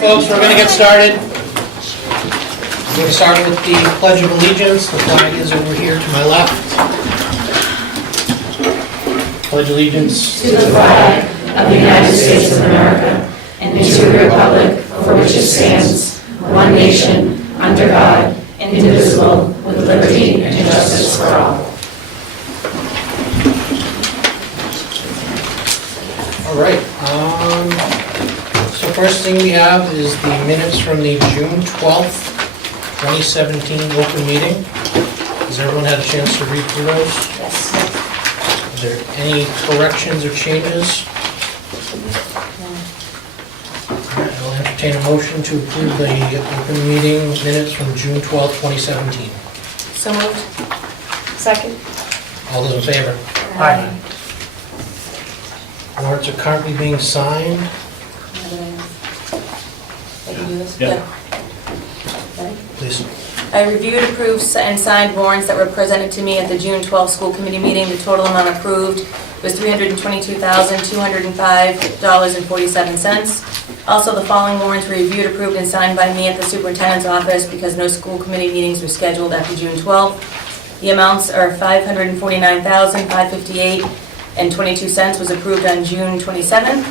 Folks, we're going to get started. We're going to start with the Pledge of Allegiance. The flag is over here to my left. Pledge allegiance to the flag of the United States of America and to the republic for which it stands, one nation, under God, indivisible, with liberty and justice for all. All right. So first thing we have is the minutes from the June 12th, 2017 open meeting. Has everyone had a chance to read through those? Yes. Is there any corrections or changes? All right, I'll entertain a motion to approve the open meeting minutes from June 12th, 2017. So moved. Second. All those in favor? Aye. Warrants are currently being signed. Yeah. Please. I reviewed, approved, and signed warrants that were presented to me at the June 12th school committee meeting. The total amount approved was $322,205.47. Also, the following warrants were reviewed, approved, and signed by me at the superintendent's office because no school committee meetings were scheduled after June 12th. The amounts are $549,558.22 was approved on June 27th.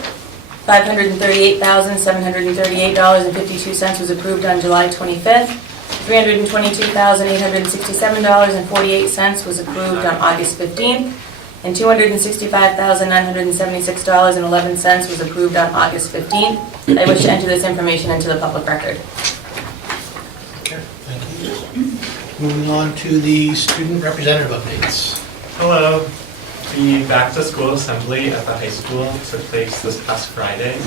$538,738.52 was approved on July 25th. $322,867.48 was approved on August 15th. And $265,976.11 was approved on August 15th. I wish to enter this information into the public record. Okay, thank you. Moving on to the student representative updates. Hello. The back to school assembly at the high school took place this past Friday.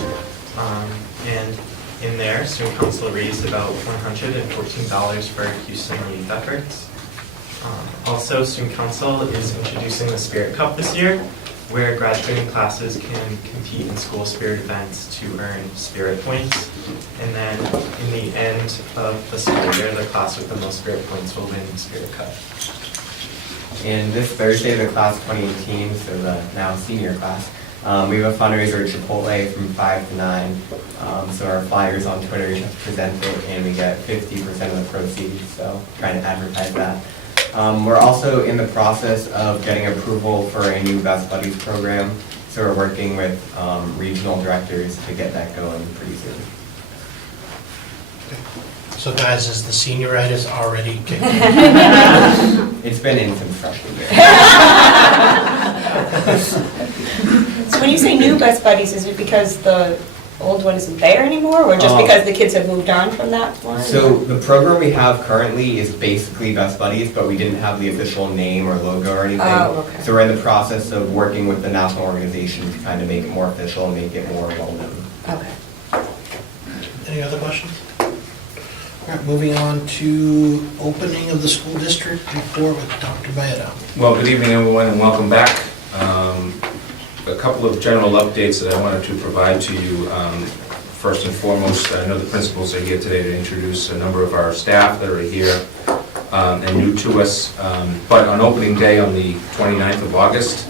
And in there, student council raised about $114 for Houston Youth efforts. Also, student council is introducing the Spirit Cup this year, where graduating classes can compete in school spirit events to earn spirit points. And then in the end of the school year, the class with the most spirit points will win the Spirit Cup. And this Thursday, the class 2018, so the now senior class, we have a fundraiser at Chipotle from 5 to 9. So our flyers on Twitter just present it, and we get 50% of the proceeds, so trying to advertise that. We're also in the process of getting approval for a new Best Buddies program, so we're working with regional directors to get that going pretty soon. So guys, is the senioritis already kicked in? It's been in since freshman year. So when you say new Best Buddies, is it because the old one isn't there anymore, or just because the kids have moved on from that one? So the program we have currently is basically Best Buddies, but we didn't have the official name or logo or anything. Oh, okay. So we're in the process of working with the national organization to kind of make it more official and make it more well-known. Okay. Any other questions? All right, moving on to opening of the school district report with Dr. Baeta. Well, good evening, everyone, and welcome back. A couple of general updates that I wanted to provide to you. First and foremost, I know the principals are here today to introduce a number of our staff that are here and new to us. But on opening day on the 29th of August,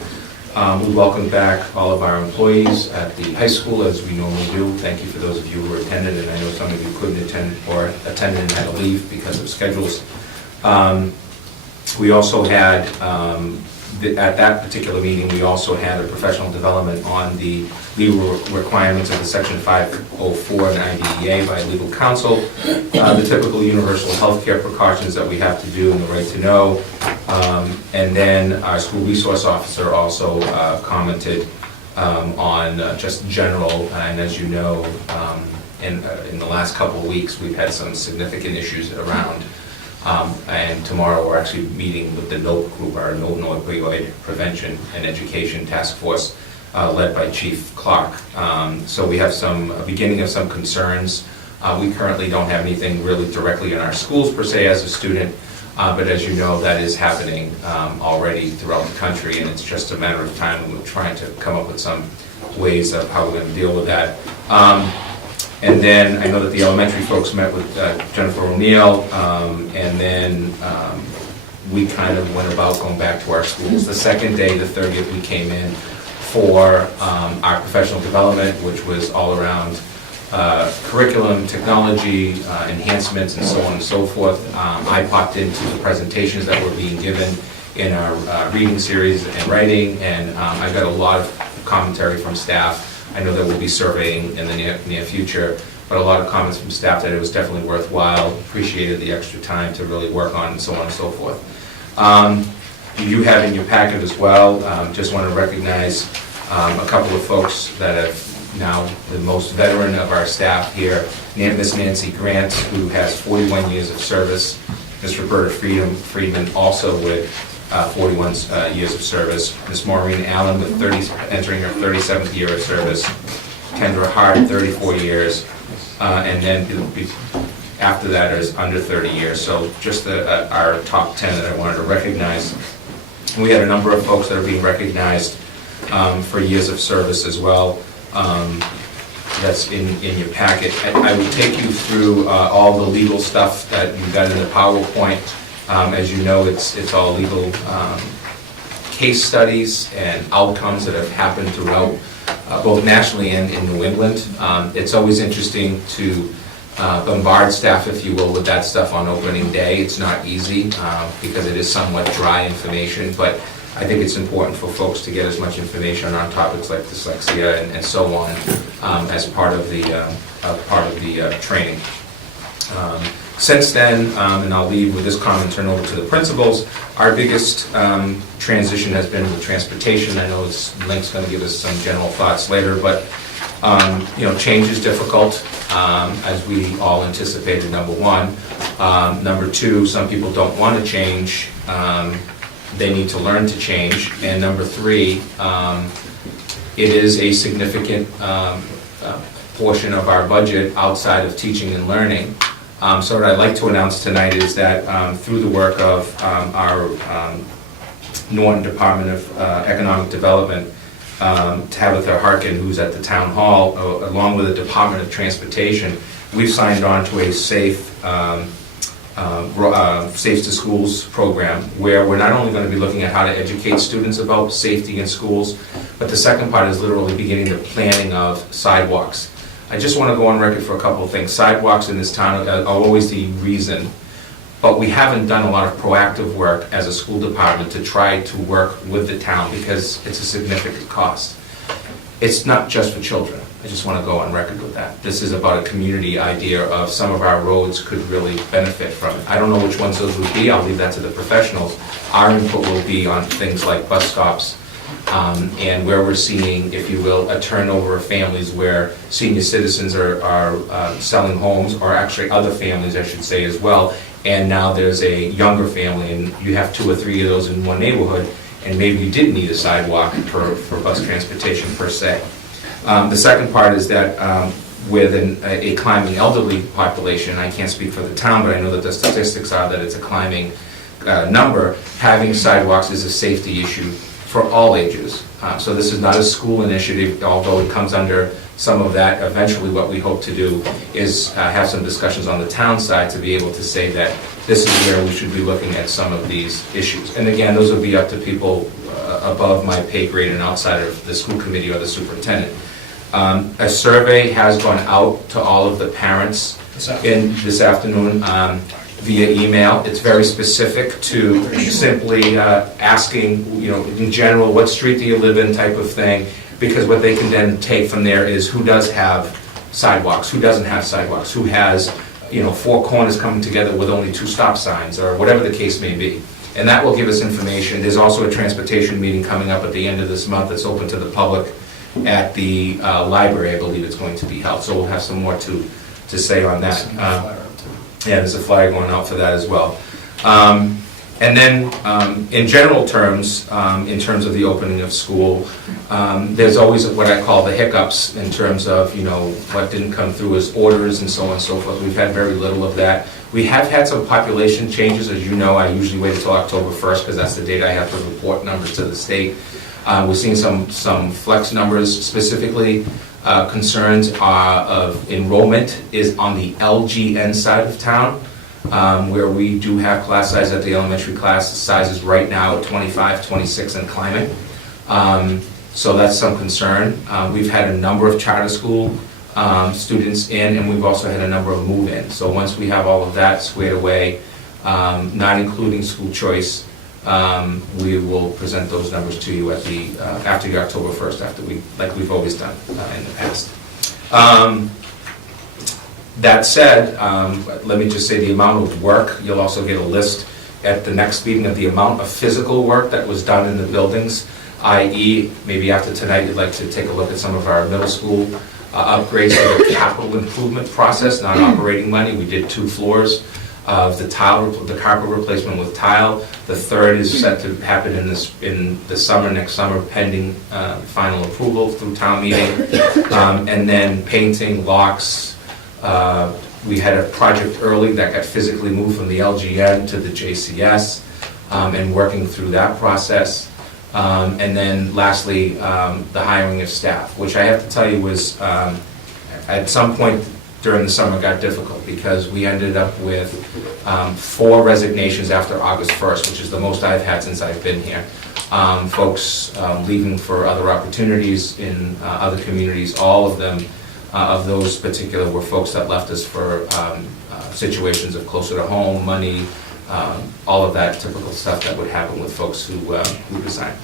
we welcomed back all of our employees at the high school as we normally do. Thank you for those of you who attended, and I know some of you couldn't attend or attended and had to leave because of schedules. We also had, at that particular meeting, we also had a professional development on the legal requirements of the Section 504 and IDEA by legal counsel, the typical universal health care precautions that we have to do and the right to know. And then our school resource officer also commented on just general, and as you know, in the last couple of weeks, we've had some significant issues around. And tomorrow we're actually meeting with the NOPE group, our Northern Opioid Prevention and Education Task Force, led by Chief Clark. So we have a beginning of some concerns. We currently don't have anything really directly in our schools per se as a student, but as you know, that is happening already throughout the country, and it's just a matter of time. We're trying to come up with some ways of how we're going to deal with that. And then I know that the elementary folks met with Jennifer O'Neill, and then we kind of went about going back to our schools. The second day, the 30th, we came in for our professional development, which was all around curriculum, technology, enhancements, and so on and so forth. I popped into the presentations that were being given in our reading series and writing, and I got a lot of commentary from staff. I know that we'll be surveying in the near future, but a lot of comments from staff that it was definitely worthwhile, appreciated the extra time to really work on, and so on and so forth. You have in your packet as well, just want to recognize a couple of folks that have now the most veteran of our staff here, Miss Nancy Grant, who has 41 years of service, Miss Roberta Friedman, also with 41 years of service, Miss Maureen Allen with entering her 37th year of service, Kendra Hart, 34 years, and then after that is under 30 years. So just our top 10 that I wanted to recognize. We had a number of folks that are being recognized for years of service as well. That's in your packet. I will take you through all the legal stuff that you got in the PowerPoint. As you know, it's all legal case studies and outcomes that have happened throughout both nationally and in New England. It's always interesting to bombard staff, if you will, with that stuff on opening day. It's not easy because it is somewhat dry information, but I think it's important for folks to get as much information on topics like dyslexia and so on as part of the training. Since then, and I'll leave with this comment, turn over to the principals, our biggest transition has been with transportation. I know Link's going to give us some general thoughts later, but change is difficult, as we all anticipated, number one. Number two, some people don't want to change. They need to learn to change. And number three, it is a significant portion of our budget outside of teaching and learning. So what I'd like to announce tonight is that through the work of our Norton Department of Economic Development, Tabitha Harkin, who's at the town hall, along with the Department of Transportation, we've signed on to a Safe to Schools program, where we're not only going to be looking at how to educate students about safety in schools, but the second part is literally beginning the planning of sidewalks. I just want to go on record for a couple of things. Sidewalks in this town are always the reason, but we haven't done a lot of proactive work as a school department to try to work with the town because it's a significant cost. It's not just for children. I just want to go on record with that. This is about a community idea of some of our roads could really benefit from it. I don't know which ones those would be. I'll leave that to the professionals. Our input will be on things like bus stops, and where we're seeing, if you will, a turnover of families where senior citizens are selling homes, or actually other families, I should say, as well. And now there's a younger family, and you have 2 or 3 of those in one neighborhood, and maybe you didn't need a sidewalk for bus transportation per se. The second part is that with a climbing elderly population, I can't speak for the town, but I know that the statistics are that it's a climbing number, having sidewalks is a safety issue for all ages. So this is not a school initiative, although it comes under some of that. Eventually what we hope to do is have some discussions on the town side to be able to say that this is where we should be looking at some of these issues. And again, those will be up to people above my pay grade and outside of the school committee or the superintendent. A survey has gone out to all of the parents this afternoon via email. It's very specific to simply asking, in general, what street do you live in type of thing, because what they can then take from there is who does have sidewalks, who doesn't have sidewalks, who has 4 corners coming together with only 2 stop signs, or whatever the case may be. And that will give us information. There's also a transportation meeting coming up at the end of this month that's open to the public at the library. I believe it's going to be held. So we'll have some more to say on that. Yeah, there's a flyer going out for that as well. And then, in general terms, in terms of the opening of school, there's always what I call the hiccups in terms of, what didn't come through as orders and so on and so forth. We've had very little of that. We have had some population changes. As you know, I usually wait until October 1st because that's the date I have to report numbers to the state. We're seeing some flex numbers. Specifically, concerns of enrollment is on the LGN side of town, where we do have class size at the elementary class sizes right now at 25, 26 and climbing. So that's some concern. We've had a number of charter school students in, and we've also had a number of move-in. So once we have all of that squared away, not including school choice, we will present those numbers to you at the, after the October 1st, like we've always done in the past. That said, let me just say the amount of work, you'll also get a list at the next meeting of the amount of physical work that was done in the buildings, i.e., maybe after tonight you'd like to take a look at some of our middle school upgrades to the capital improvement process, not operating money. We did 2 floors of the carpet replacement with tile. The third is set to happen in the summer, next summer, pending final approval through town meeting. And then painting, locks. We had a project early that got physically moved from the LGN to the JCS, and working through that process. And then lastly, the hiring of staff, which I have to tell you was, at some point during the summer got difficult because we ended up with 4 resignations after August 1st, which is the most I've had since I've been here. Folks leaving for other opportunities in other communities. All of them, of those particular, were folks that left us for situations of closer to home, money, all of that typical stuff that would happen with folks who resign.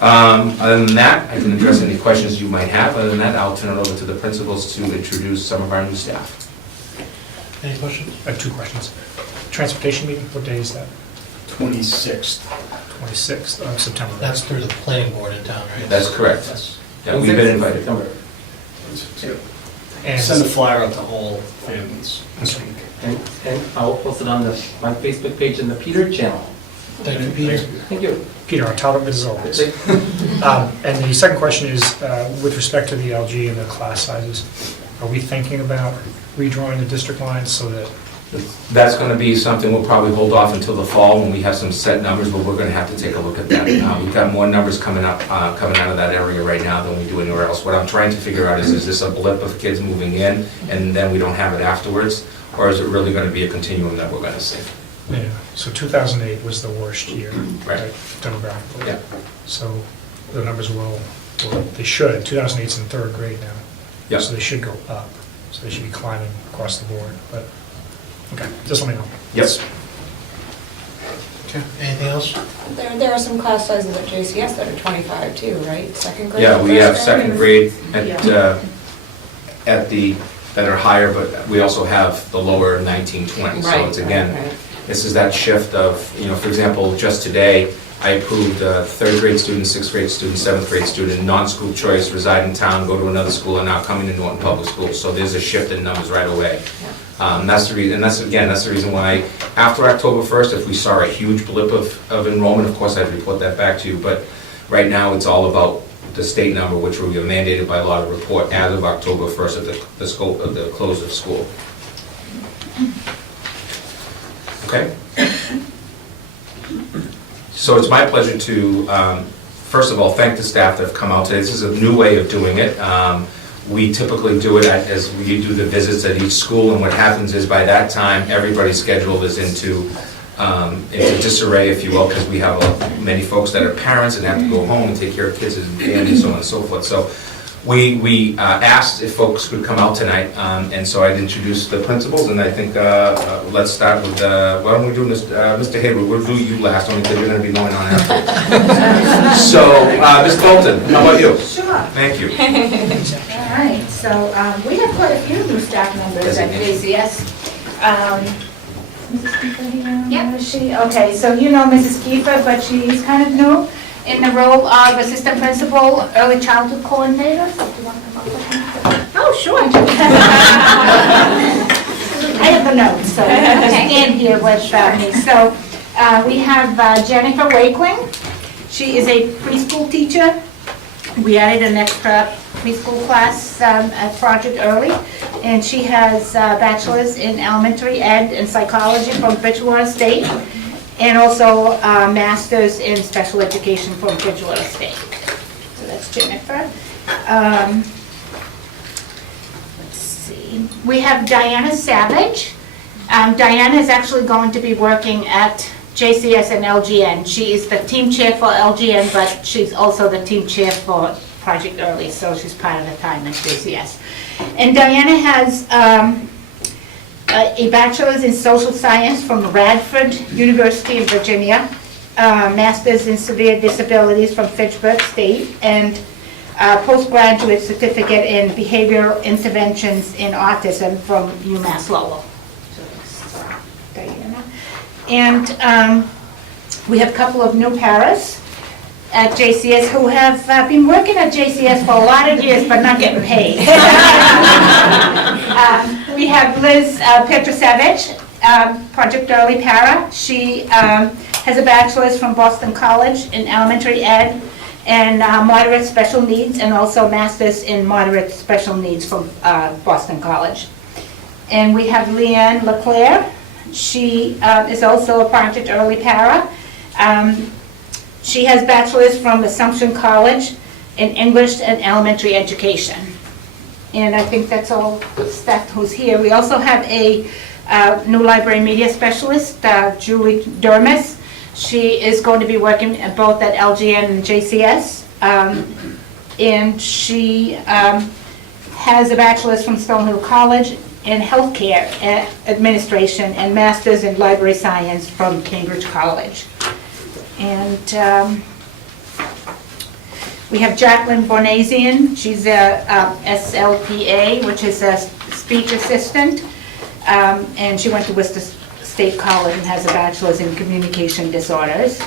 Other than that, I can address any questions you might have. Other than that, I'll turn it over to the principals to introduce some of our new staff. Any questions? I have 2 questions. Transportation meeting, what day is that? 26th. 26th of September. That's through the planning board in town, right? That's correct. Yeah, we've been invited. And Send a flyer out to all families this week. And I'll post it on my Facebook page and the Peter channel. Thank you, Peter. Thank you. Peter, on top of it as always. And the second question is, with respect to the LG and the class sizes, are we thinking about redrawing the district lines so that? That's going to be something we'll probably hold off until the fall when we have some set numbers, but we're going to have to take a look at that. We've got more numbers coming out of that area right now than we do anywhere else. What I'm trying to figure out is this a blip of kids moving in and then we don't have it afterwards? Or is it really going to be a continuum that we're going to see? Yeah, so 2008 was the worst year, Right. demographically. Yeah. So the numbers will, or they should, 2008's in 3rd grade now. Yeah. So they should go up. So they should be climbing across the board, but, okay, just let me know. Yes. Okay, anything else? There are some class sizes at JCS that are 25 too, right? 2nd grade? Yeah, we have first 2nd grade Yeah. that are higher, but we also have the lower 19, 20. So Right, it's again, right. this is that shift of, for example, just today, I approved a 3rd grade student, 6th grade student, 7th grade student, non-school choice, reside in town, go to another school, and now coming to Norton Public Schools. So there's a shift in numbers right away. That's the reason, and that's the reason why, after October 1st, if we saw a huge blip of enrollment, of course, I'd report that back to you, but right now, it's all about the state number, which will be mandated by law to report as of October 1st at the scope of the close of school. Okay? So it's my pleasure to, first of all, thank the staff that have come out today. This is a new way of doing it. We typically do it as we do the visits at each school, and what happens is by that time, everybody's schedule is into disarray, if you will, because we have many folks that are parents and have to go home and take care of kids and families, so on and so forth. So we asked if folks could come out tonight, and so I'd introduce the principals, and I think let's start with, why don't we do Mr. Hayward, we'll do you last, only because you're going to be going on after. So, Ms. Bolton, how about you? Sure. Thank you. All right, so we have quite a few new staff members at JCS. Mrs. Kiefer here? Yep. Is she? Okay, so you know Mrs. Kiefer, but she's kind of new in the role of assistant principal, early childhood coordinator. Do you want to come up with me? Oh, sure. I have the notes, so you have to stand here with me. So we have Jennifer Wakeling. She is a preschool teacher. We added an extra preschool class at Project Early, and she has a bachelor's in elementary ed and psychology from Bridgewater State, and also a master's in special education from Bridgewater State. So that's Jennifer. Let's see. We have Diana Savage. Diana is actually going to be working at JCS and LGN. She is the team chair for LGN, but she's also the team chair for Project Early, so she's part of the time at JCS. And Diana has a bachelor's in social science from Radford University in Virginia, master's in severe disabilities from Fitchburg State, and postgraduate certificate in behavioral interventions in autism from UMass Lowell. So that's Diana. And we have a couple of new paras at JCS who have been working at JCS for a lot of years but not getting paid. We have Liz Petrosevich, Project Early Para. She has a bachelor's from Boston College in elementary ed and moderate special needs, and also master's in moderate special needs from Boston College. And we have Leanne LeClaire. She is also a Project Early Para. She has bachelor's from Assumption College in English and elementary education. And I think that's all the staff who's here. We also have a new library media specialist, Julie Dermis. She is going to be working at both at LGN and JCS. And she has a bachelor's from Stonehill College in healthcare administration and master's in library science from Cambridge College. And we have Jacqueline Bornasian. She's a SLPA, which is a speech assistant. And she went to Worcester State College and has a bachelor's in communication disorders.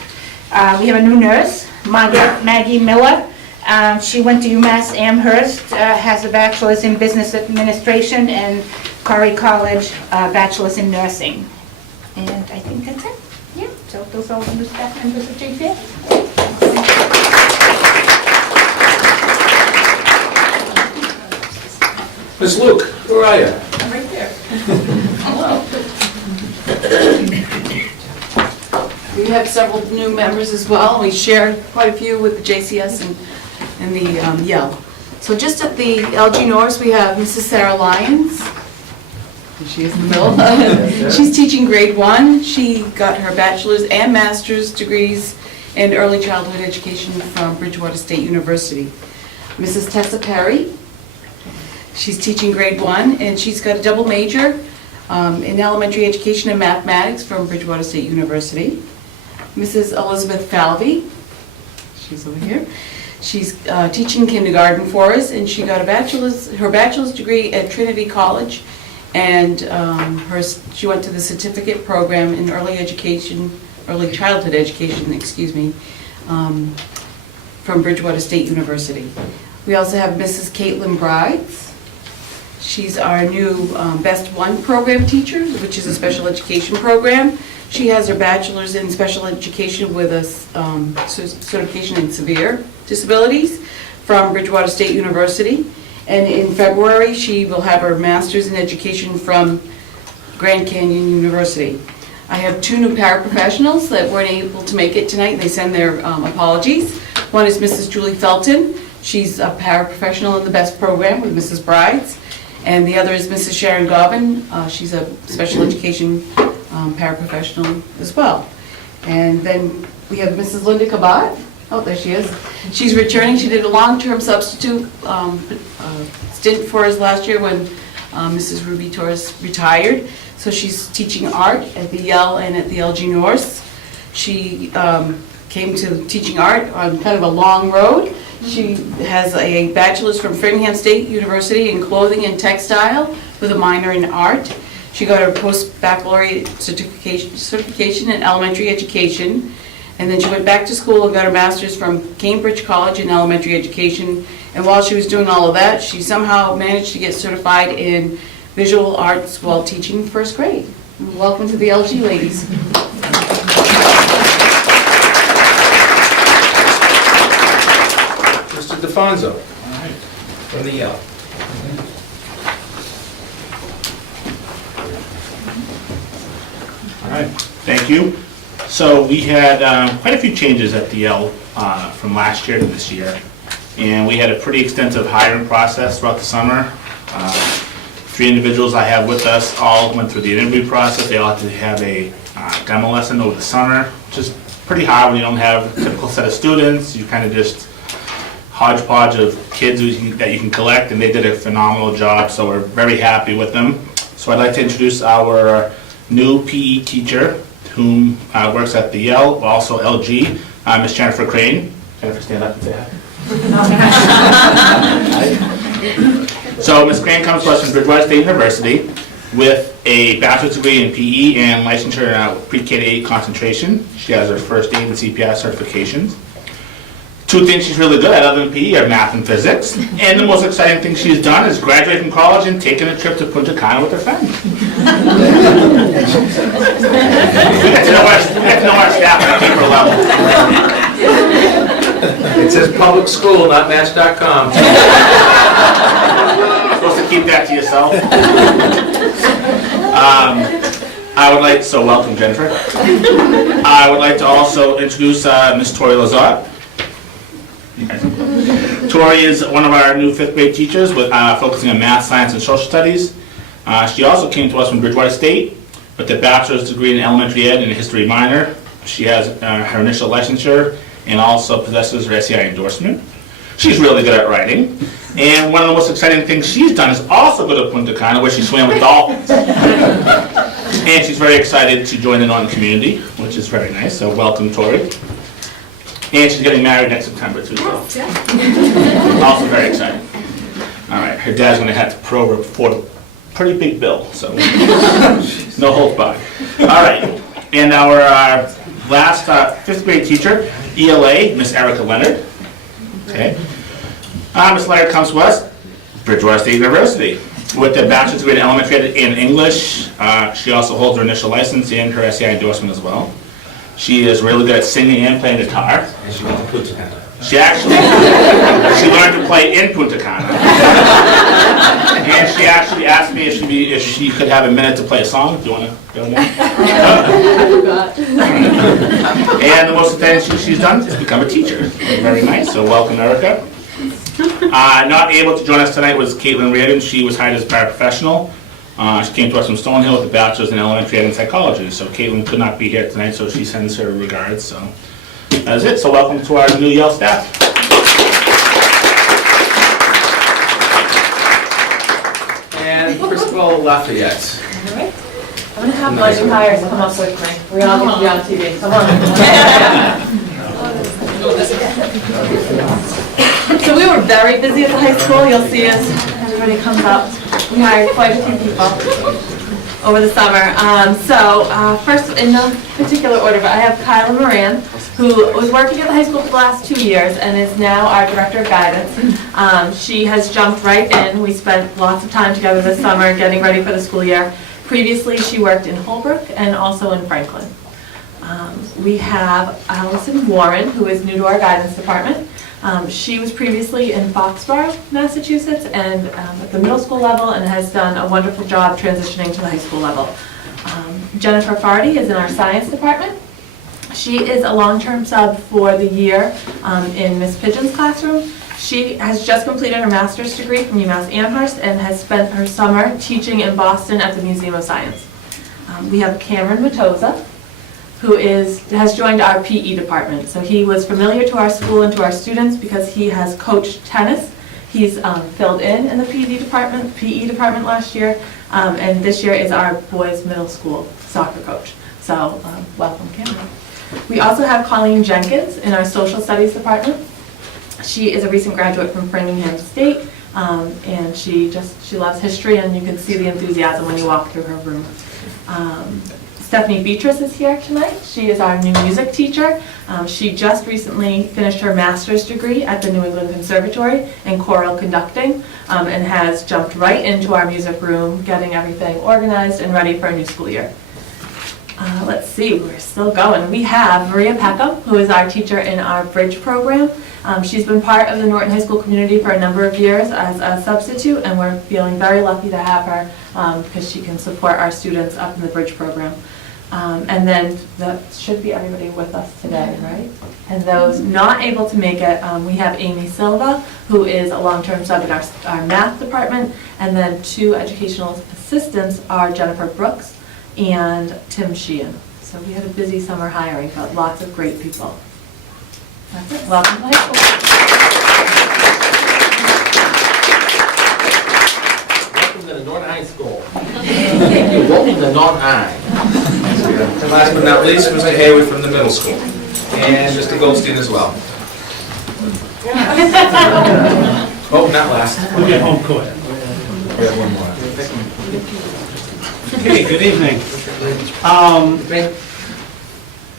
We have a new nurse, Maggie Miller. She went to UMass Amherst, has a bachelor's in business administration, and Corey College, bachelor's in nursing. And I think that's it. Yeah, so those are all the new staff members of JCS. Ms. Luke, where are you? I'm right there. We have several new members as well. We share quite a few with the JCS and the Yale. So just at the LG Norris, we have Mrs. Sarah Lyons. She is in the middle. She's teaching grade 1. She got her bachelor's and master's degrees in early childhood education from Bridgewater State University. Mrs. Tessa Perry. She's teaching grade 1, and she's got a double major in elementary education and mathematics from Bridgewater State University. Mrs. Elizabeth Falvey, she's over here. She's teaching kindergarten for us, and she got her bachelor's degree at Trinity College, and she went to the certificate program in early childhood education, from Bridgewater State University. We also have Mrs. Caitlin Brides. She's our new Best One program teacher, which is a special education program. She has her bachelor's in special education with a certification in severe disabilities from Bridgewater State University. And in February, she will have her master's in education from Grand Canyon University. I have 2 new paraprofessionals that weren't able to make it tonight. They send their apologies. One is Mrs. Julie Felton. She's a paraprofessional in the BEST program with Mrs. Brides. And the other is Mrs. Sharon Gobbin. She's a special education paraprofessional as well. And then we have Mrs. Linda Kabat. Oh, there she is. She's returning. She did a long-term substitute stint for us last year when Mrs. Ruby Torres retired. So she's teaching art at the Yale and at the LG Norris. She came to teaching art on kind of a long road. She has a bachelor's from Framingham State University in clothing and textile with a minor in art. She got her post-baccalaureate certification in elementary education, and then she went back to school and got her master's from Cambridge College in elementary education. And while she was doing all of that, she somehow managed to get certified in visual arts while teaching first grade. Welcome to the LG, ladies. Mr. DeFonso. All right. From the Yale. All right, thank you. So we had quite a few changes at the Yale from last year to this year. And we had a pretty extensive hiring process throughout the summer. 3 individuals I have with us all went through the interview process. They all had to have a demo lesson over the summer, which is pretty hard when you don't have a typical set of students. You kind of just hodgepodge of kids that you can collect, and they did a phenomenal job, so we're very happy with them. So I'd like to introduce our new PE teacher, whom works at the Yale, also LG, Miss Jennifer Crane. Jennifer, stand up and say hi. So Miss Crane comes to us from Bridgewater State University with a bachelor's degree in PE and licensure in pre-K to 8 concentration. She has her first aid and CPR certifications. Two things she's really good at other than PE are math and physics. And the most exciting thing she's done is graduate from college and taking a trip to Punta Cana with her friends. We get to know our staff at a deeper level. It says public school, not match.com. Supposed to keep that to yourself. I would like, so welcome Jennifer. I would like to also introduce Miss Tori Lazat. Tori is one of our new 5th grade teachers with focusing on math, science, and social studies. She also came to us from Bridgewater State with a bachelor's degree in elementary ed and a history minor. She has her initial licensure and also possesses her SEI endorsement. She's really good at writing. And one of the most exciting things she's done is also go to Punta Cana, where she swam with dolphins. And she's very excited to join the Norton community, which is very nice. So welcome, Tori. And she's getting married next September too, so. Also very exciting. All right, her dad's gonna have to probe her for a pretty big bill, so no holds barred. All right, and our last 5th grade teacher, ELA, Miss Erica Leonard. Okay. Miss Leonard comes to us, Bridgewater State University, with a bachelor's degree in elementary ed in English. She also holds her initial license and her SEI endorsement as well. She is really good at singing and playing guitar. And she went to Punta Cana. She actually, she learned to play in Punta Cana. And she actually asked me if she could have a minute to play a song. Do you want to go there? And the most exciting thing she's done is become a teacher. Very nice, so welcome Erica. Not able to join us tonight was Caitlin Reardon. She was hired as a paraprofessional. She came to us from Stonehill with a bachelor's in elementary ed and psychology. So Caitlin could not be here tonight, so she sends her regards. So that's it. So welcome to our new Yale staff. And Principal Lafayette. All right. I'm gonna have my new hires come up with me. We all get to be on TV. Come on. So we were very busy at the high school. You'll see as everybody comes up. We hired quite a few people over the summer. First, in no particular order, but I have Kyla Moran, who was working at the high school for the last 2 years and is now our Director of Guidance. She has jumped right in. We spent lots of time together this summer getting ready for the school year. Previously, she worked in Holbrook and also in Franklin. We have Allison Warren, who is new to our guidance department. She was previously in Foxborough, Massachusetts, and at the middle school level, and has done a wonderful job transitioning to the high school level. Jennifer Fardy is in our science department. She is a long-term sub for the year in Miss Pigeon's classroom. She has just completed her master's degree from UMass Amherst and has spent her summer teaching in Boston at the Museum of Science. We have Cameron Matoza, who has joined our PE department. So he was familiar to our school and to our students because he has coached tennis. He's filled in the PE department last year, and this year is our boys middle school soccer coach. So welcome, Cameron. We also have Colleen Jenkins in our social studies department. She is a recent graduate from Framingham State, and she loves history, and you can see the enthusiasm when you walk through her room. Stephanie Beatrice is here tonight. She is our new music teacher. She just recently finished her master's degree at the New England Conservatory in choral conducting, and has jumped right into our music room, getting everything organized and ready for a new school year. Let's see, we're still going. We have Maria Peckham, who is our teacher in our Bridge program. She's been part of the Norton High School community for a number of years as a substitute, and we're feeling very lucky to have her because she can support our students up in the Bridge program. And then that should be everybody with us today, right? And those not able to make it, we have Amy Silva, who is a long-term sub in our math department, and then 2 educational assistants are Jennifer Brooks and Tim Sheehan. So we had a busy summer hiring, but lots of great people. That's it. Welcome to high school. in Norton High School. Thank you. Welcome to Norton High. And last but not least, Mr. Hayward from the middle school. And Mr. Goldstein as well. Oh, not last. We'll get home court. We have one more. Okay, good evening.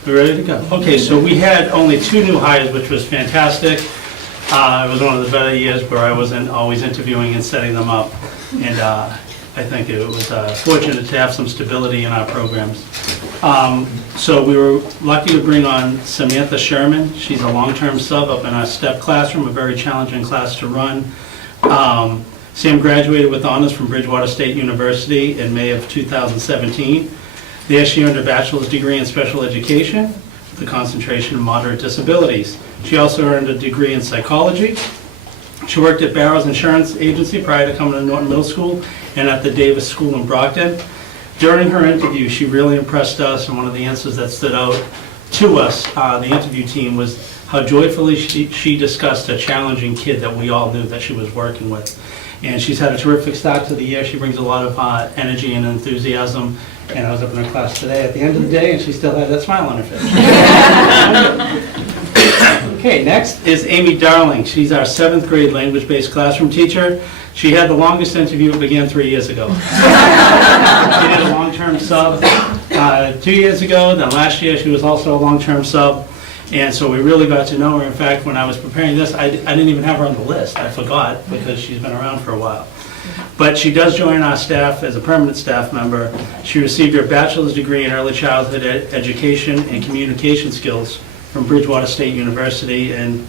We're ready to go. Okay, so we had only 2 new hires, which was fantastic. It was one of the better years where I wasn't always interviewing and setting them up. And I think it was fortunate to have some stability in our programs. So we were lucky to bring on Samantha Sherman. She's a long-term sub up in our STEP classroom, a very challenging class to run. Sam graduated with honors from Bridgewater State University in May of 2017. There she earned a bachelor's degree in special education with a concentration in moderate disabilities. She also earned a degree in psychology. She worked at Barrows Insurance Agency prior to coming to Norton Middle School and at the Davis School in Brockton. During her interview, she really impressed us, and one of the answers that stood out to us, the interview team, was how joyfully she discussed a challenging kid that we all knew that she was working with. And she's had a terrific start to the year. She brings a lot of energy and enthusiasm. And I was up in her class today at the end of the day, and she still had that smile on her face. Okay, next is Amy Darling. She's our 7th grade language-based classroom teacher. She had the longest interview. It began 3 years ago. She did a long-term sub 2 years ago. Then last year she was also a long-term sub. And so we really got to know her. In fact, when I was preparing this, I didn't even have her on the list. I forgot because she's been around for a while. But she does join our staff as a permanent staff member. She received her bachelor's degree in early childhood education and communication skills from Bridgewater State University in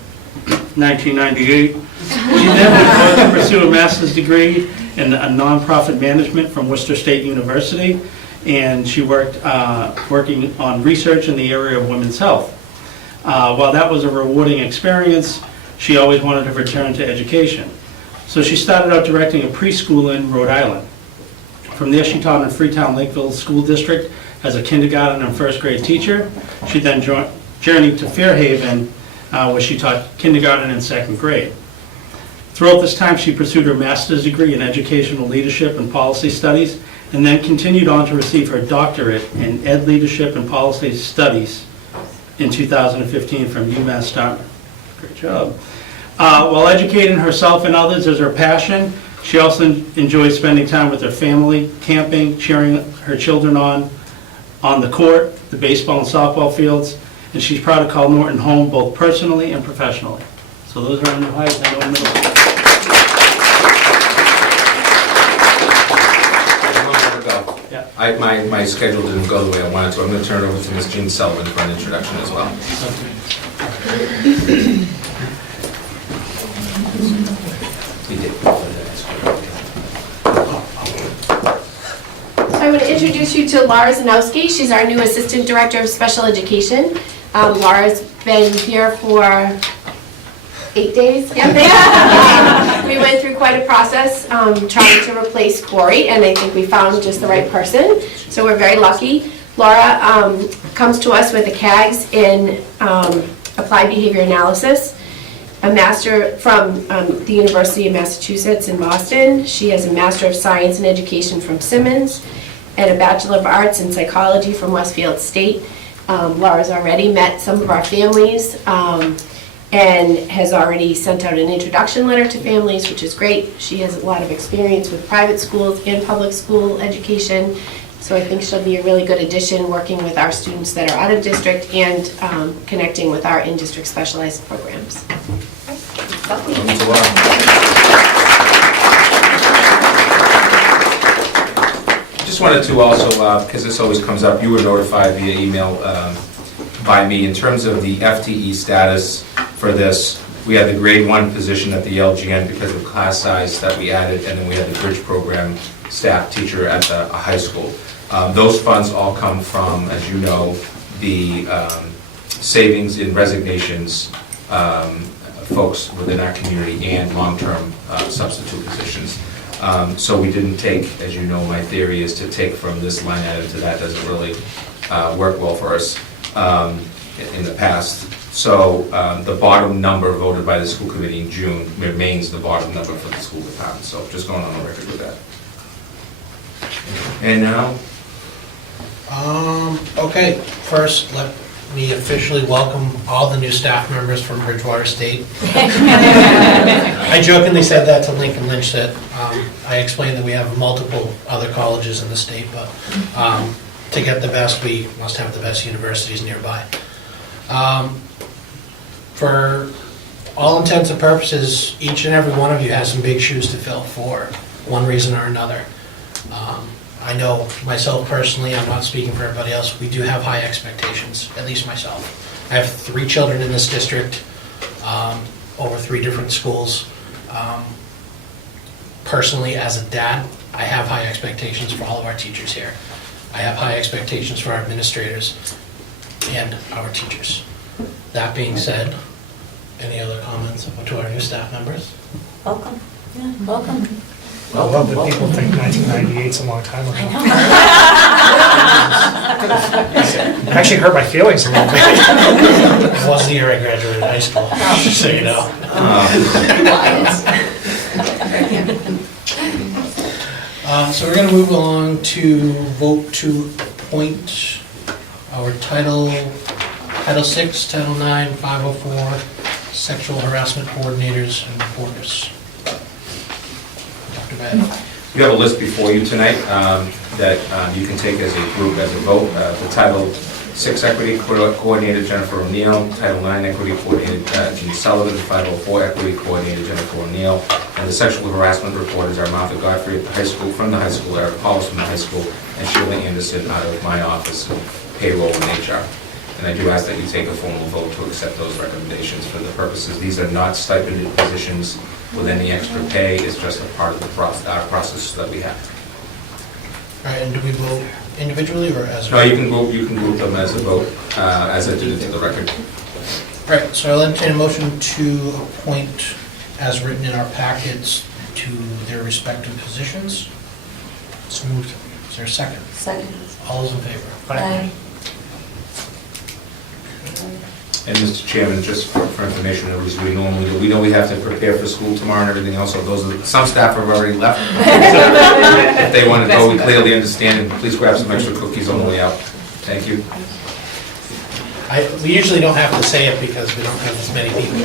1998. She then went on to pursue a master's degree in a nonprofit management from Worcester State University, and she worked working on research in the area of women's health. While that was a rewarding experience, she always wanted to return to education. So she started out directing a preschool in Rhode Island. From there, she taught in Freetown Lakeville School District as a kindergarten and first grade teacher. She then journeyed to Fairhaven, where she taught kindergarten and second grade. Throughout this time, she pursued her master's degree in educational leadership and policy studies, and then continued on to receive her doctorate in ed leadership and policy studies in 2015 from UMass Dartmouth. Great job. While educating herself and others is her passion, she also enjoys spending time with her family, camping, cheering her children on the court, the baseball and softball fields, and she's proud to call Norton home both personally and professionally. So those are our new hires at Norton Middle School. My schedule didn't go the way I wanted to. I'm going to turn it over to Ms. Jean Sullivan for an introduction as well. So I want to introduce you to Laura Zanowski. She's our new Assistant Director of Special Education. Laura's been here for 8 days. We went through quite a process trying to replace Corey, and I think we found just the right person. So we're very lucky. Laura comes to us with a CAGS in Applied Behavior Analysis, a master from the University of Massachusetts in Boston. She has a Master of Science in Education from Simmons and a Bachelor of Arts in Psychology from Westfield State. Laura's already met some of our families and has already sent out an introduction letter to families, which is great. She has a lot of experience with private schools and public school education, so I think she'll be a really good addition working with our students that are out of district and connecting with our in-district specialized programs. Just wanted to also, because this always comes up, you were notified via email by me in terms of the FTE status for this. We had the grade 1 position at the LGN because of class size that we added, and then we had the bridge program staff teacher at the high school. Those funds all come from, as you know, the savings in resignations, folks within our community, and long-term substitute positions. So we didn't take, as you know, my theory is to take from this line item to that doesn't really work well for us in the past. So the bottom number voted by the school committee in June remains the bottom number for the school department. So just going on the record with that. And now, Okay, first, let me officially welcome all the new staff members from Bridgewater State. I jokingly said that to Lincoln Lynch, that I explained that we have multiple other colleges in the state, but to get the best, we must have the best universities nearby. For all intents and purposes, each and every one of you has some big shoes to fill for one reason or another. I know myself personally, I'm not speaking for everybody else, we do have high expectations, at least myself. I have 3 children in this district, over 3 different schools. Personally, as a dad, I have high expectations for all of our teachers here. I have high expectations for our administrators and our teachers. That being said, any other comments to our new staff members? Welcome. Yeah, welcome. I love that people think 1998's a long time ago. It actually hurt my feelings a little bit. It was the year I graduated high school, just so you know. So we're going to move along to vote to appoint our Title VI, Title IX, 504 sexual harassment coordinators and reporters. Dr. Bad. you have a list before you tonight that you can take as a group, as a vote. The Title VI Equity Coordinator, Jennifer O'Neill. Title IX Equity Coordinator, Jean Sullivan. 504 Equity Coordinator, Jennifer O'Neill. And the sexual harassment reporters are Martha Godfrey at the high school, from the high school, Eric Paulus from the high school, and Shirley Anderson out of my office in payroll and HR. And I do ask that you take a formal vote to accept those recommendations for the purposes. These are not stipended positions with any extra pay. It's just a part of the process that we have. All right, and do we vote individually or as a No, you can group them as a vote, as I did it to the record. All right, so I'll entertain a motion to appoint, as written in our packets, to their respective positions. So moved. Is there a second? Second. All those in favor? Aye. And Mr. Chairman, just for information, as we normally do, we know we have to prepare for school tomorrow and everything else, so some staff have already left. If they want to go, we clearly understand, and please grab some extra cookies on the way out. Thank you. We usually don't have to say it because we don't have as many people.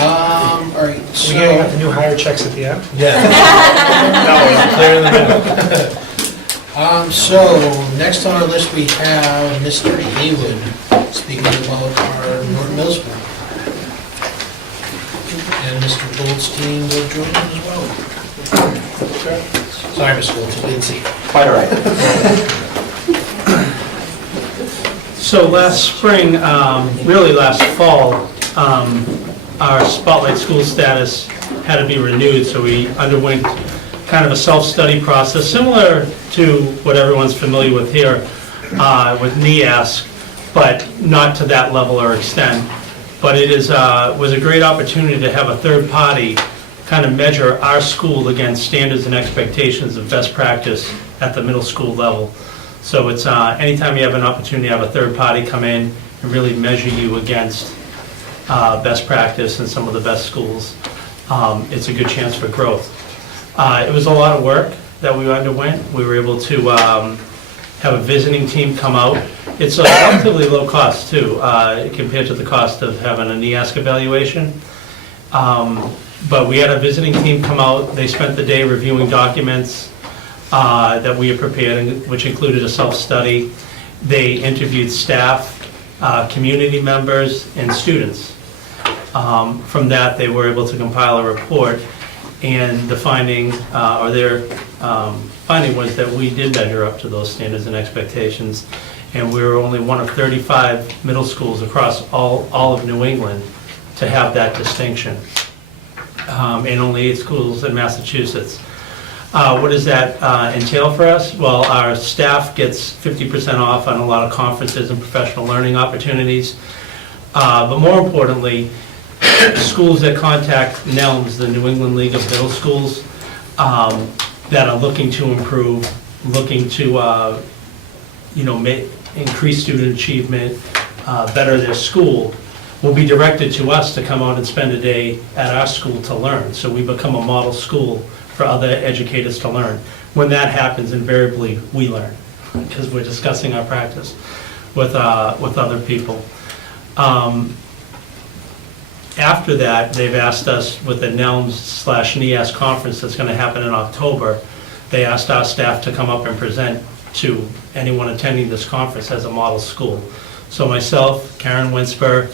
All right, so... We getting out the new hire checks at the end? Yeah. No, clear in the middle. So, next on our list we have Mr. Haywood speaking about our Norton Middle School. And Mr. Goldstein will join us as well. Sorry, Mr. Goldstein, didn't see you. Quite all right. So last spring, really last fall, our Spotlight School status had to be renewed, so we underwent kind of a self-study process, similar to what everyone's familiar with here with NEASC, but not to that level or extent. But it was a great opportunity to have a third party kind of measure our school against standards and expectations of best practice at the middle school level. So it's anytime you have an opportunity to have a third party come in and really measure you against best practice in some of the best schools, it's a good chance for growth. It was a lot of work that we underwent. We were able to have a visiting team come out. It's a relatively low cost too, compared to the cost of having a NEASC evaluation. But we had a visiting team come out. They spent the day reviewing documents that we had prepared, which included a self-study. They interviewed staff, community members, and students. From that, they were able to compile a report. And the finding, or their finding was that we did measure up to those standards and expectations, and we were only one of 35 middle schools across all of New England to have that distinction, and only 8 schools in Massachusetts. What does that entail for us? Well, our staff gets 50% off on a lot of conferences and professional learning opportunities, but more importantly, schools that contact NELMS, the New England League of Middle Schools, that are looking to improve, looking to increase student achievement, better their school, will be directed to us to come out and spend a day at our school to learn. So we become a model school for other educators to learn. When that happens, invariably, we learn, because we're discussing our practice with other people. After that, they've asked us with the NELMS/NEAS conference that's going to happen in October, they asked our staff to come up and present to anyone attending this conference as a model school. So myself, Karen Winsper,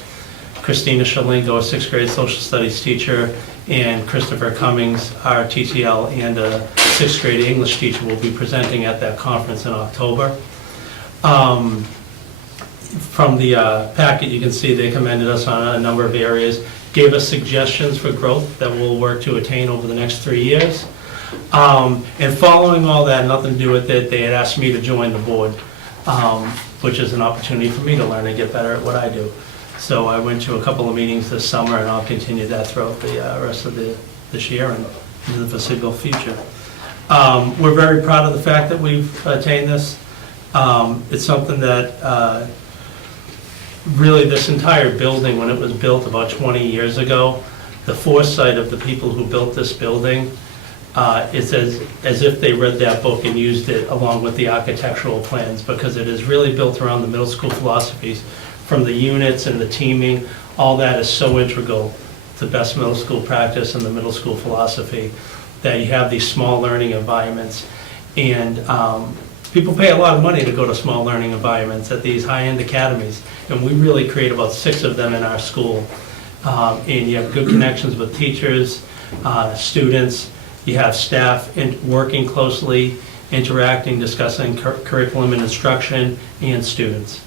Christina Shalingo, a 6th grade social studies teacher, and Christopher Cummings, our TTL and a 6th grade English teacher, will be presenting at that conference in October. From the packet, you can see they commended us on a number of areas, gave us suggestions for growth that we'll work to attain over the next 3 years. And following all that, nothing to do with it, they had asked me to join the board, which is an opportunity for me to learn and get better at what I do. So I went to a couple of meetings this summer, and I'll continue that throughout the rest of this year and into the foreseeable future. We're very proud of the fact that we've attained this. It's something that really, this entire building, when it was built about 20 years ago, the foresight of the people who built this building, it's as if they read that book and used it along with the architectural plans, because it is really built around the middle school philosophies, from the units and the teaming. All that is so integral to best middle school practice and the middle school philosophy, that you have these small learning environments. And people pay a lot of money to go to small learning environments at these high-end academies, and we really create about 6 of them in our school. And you have good connections with teachers, students, you have staff working closely, interacting, discussing curriculum and instruction, and students.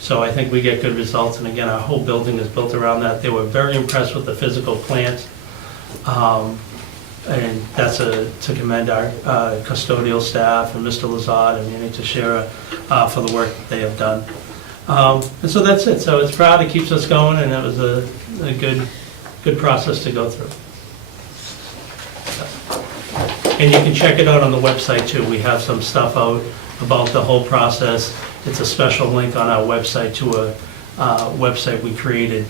So I think we get good results, and again, our whole building is built around that. They were very impressed with the physical plant, and that's to commend our custodial staff and Mr. Lazard and Manny Teixeira for the work that they have done. And so that's it. So it's proud, it keeps us going, and it was a good process to go through. And you can check it out on the website too. We have some stuff out about the whole process. It's a special link on our website to a website we created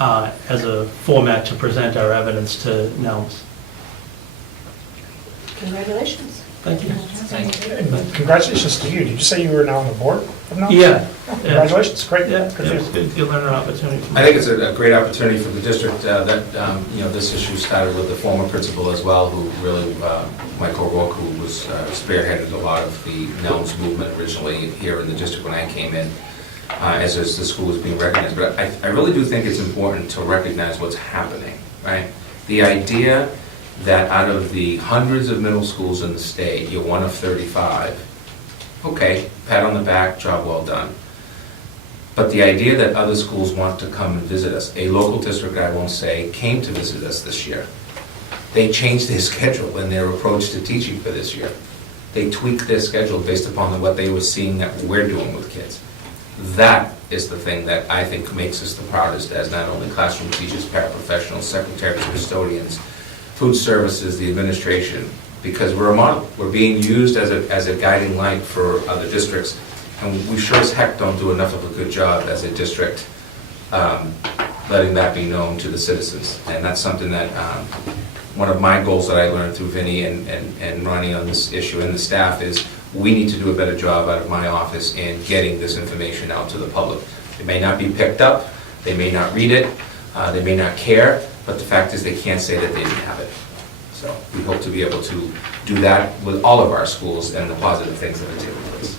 as a format to present our evidence to NELMS. Congratulations. Thank you. And congratulations to you. Did you say you were now on the board of NELMS? Yeah. Congratulations, great. Yeah, Good it's news. good learning opportunity. I think it's a great opportunity for the district that, this issue started with the former principal as well, who really, Michael O'Rourke, who was spearheaded a lot of the NELMS movement originally here in the district when I came in, as the school was being recognized. But I really do think it's important to recognize what's happening, right? The idea that out of the hundreds of middle schools in the state, you're one of 35, okay, pat on the back, job well done. But the idea that other schools want to come and visit us, a local district, I won't say, came to visit us this year. They changed their schedule and their approach to teaching for this year. They tweaked their schedule based upon what they were seeing that we're doing with kids. That is the thing that I think makes us the proudest as not only classroom teachers, paraprofessionals, secretaries, custodians, food services, the administration, because we're a model. We're being used as a guiding light for other districts. And we sure as heck don't do enough of a good job as a district letting that be known to the citizens. And that's something that, one of my goals that I learned through Vinny and Ronnie on this issue and the staff is we need to do a better job out of my office in getting this information out to the public. It may not be picked up, they may not read it, they may not care, but the fact is they can't say that they didn't have it. So we hope to be able to do that with all of our schools and the positive things that are taking place.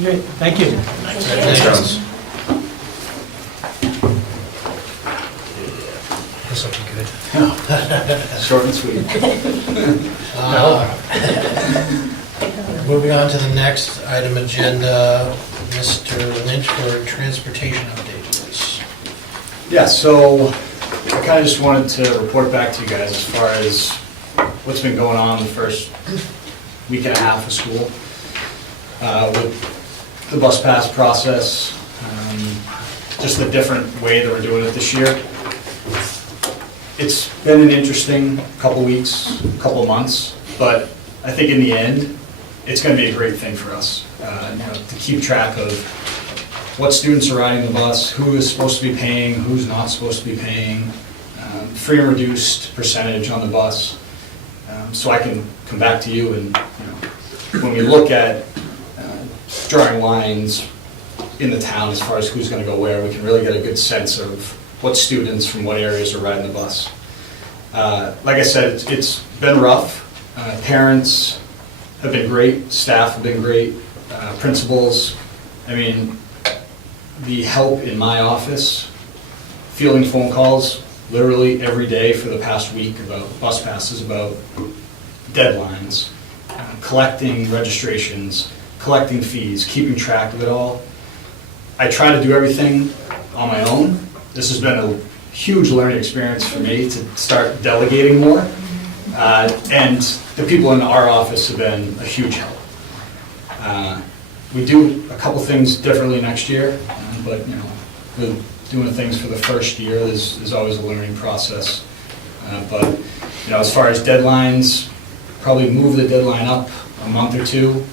Great, thank you. Thanks. This will be good. Short and sweet. Moving on to the next item agenda, Mr. Lynch for transportation update, please. Yeah, so I kind of just wanted to report back to you guys as far as what's been going on the first week and a half of school with the bus pass process, just the different way that we're doing it this year. It's been an interesting couple weeks, couple months, but I think in the end, it's going to be a great thing for us to keep track of what students are riding the bus, who is supposed to be paying, who's not supposed to be paying, free and reduced percentage on the bus. So I can come back to you and, when we look at drawing lines in the town as far as who's going to go where, we can really get a good sense of what students from what areas are riding the bus. Like I said, it's been rough. Parents have been great, staff have been great, principals. I mean, the help in my office, fielding phone calls literally every day for the past week about bus passes, about deadlines, collecting registrations, collecting fees, keeping track of it all. I try to do everything on my own. This has been a huge learning experience for me to start delegating more. And the people in our office have been a huge help. We do a couple things differently next year, but with doing things for the first year, there's always a learning process. But as far as deadlines, probably move the deadline up a month or two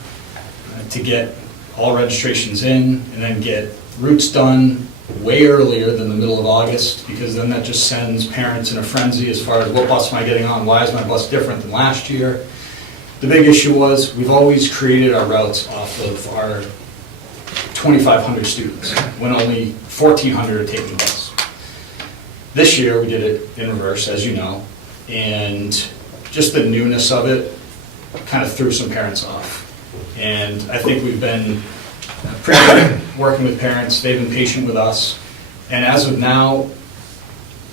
to get all registrations in, and then get routes done way earlier than the middle of August, because then that just sends parents in a frenzy as far as what bus am I getting on, why is my bus different than last year. The big issue was we've always created our routes off of our 2,500 students, when only 1,400 are taking the bus. This year we did it in reverse, as you know, and just the newness of it kind of threw some parents off. And I think we've been pretty good at working with parents. They've been patient with us. And as of now,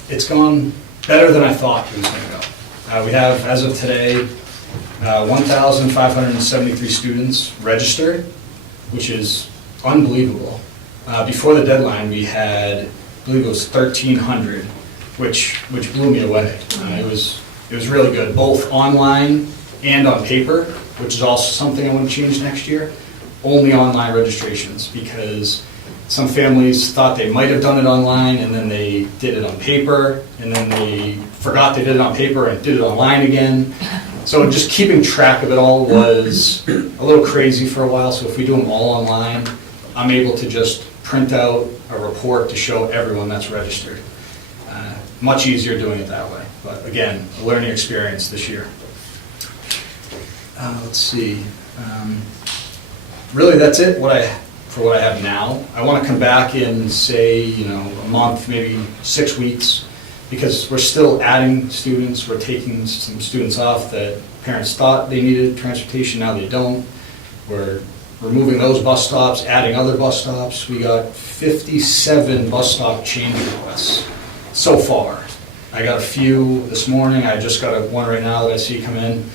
it's gone better than I thought it was going to go. We have, as of today, 1,573 students registered, which is unbelievable. Before the deadline, we had, I believe it was 1,300, which blew me away. It was really good, both online and on paper, which is also something I want to change next year. Only online registrations, because some families thought they might have done it online and then they did it on paper, and then they forgot they did it on paper and did it online again. So just keeping track of it all was a little crazy for a while. So if we do them all online, I'm able to just print out a report to show everyone that's registered. Much easier doing it that way. But again, a learning experience this year. Let's see. Really, that's it for what I have now. I want to come back in, say, a month, maybe 6 weeks, because we're still adding students. We're taking some students off that parents thought they needed transportation, now they don't. We're removing those bus stops, adding other bus stops. We got 57 bus stop change requests so far. I got a few this morning. I just got one right now that I see come in.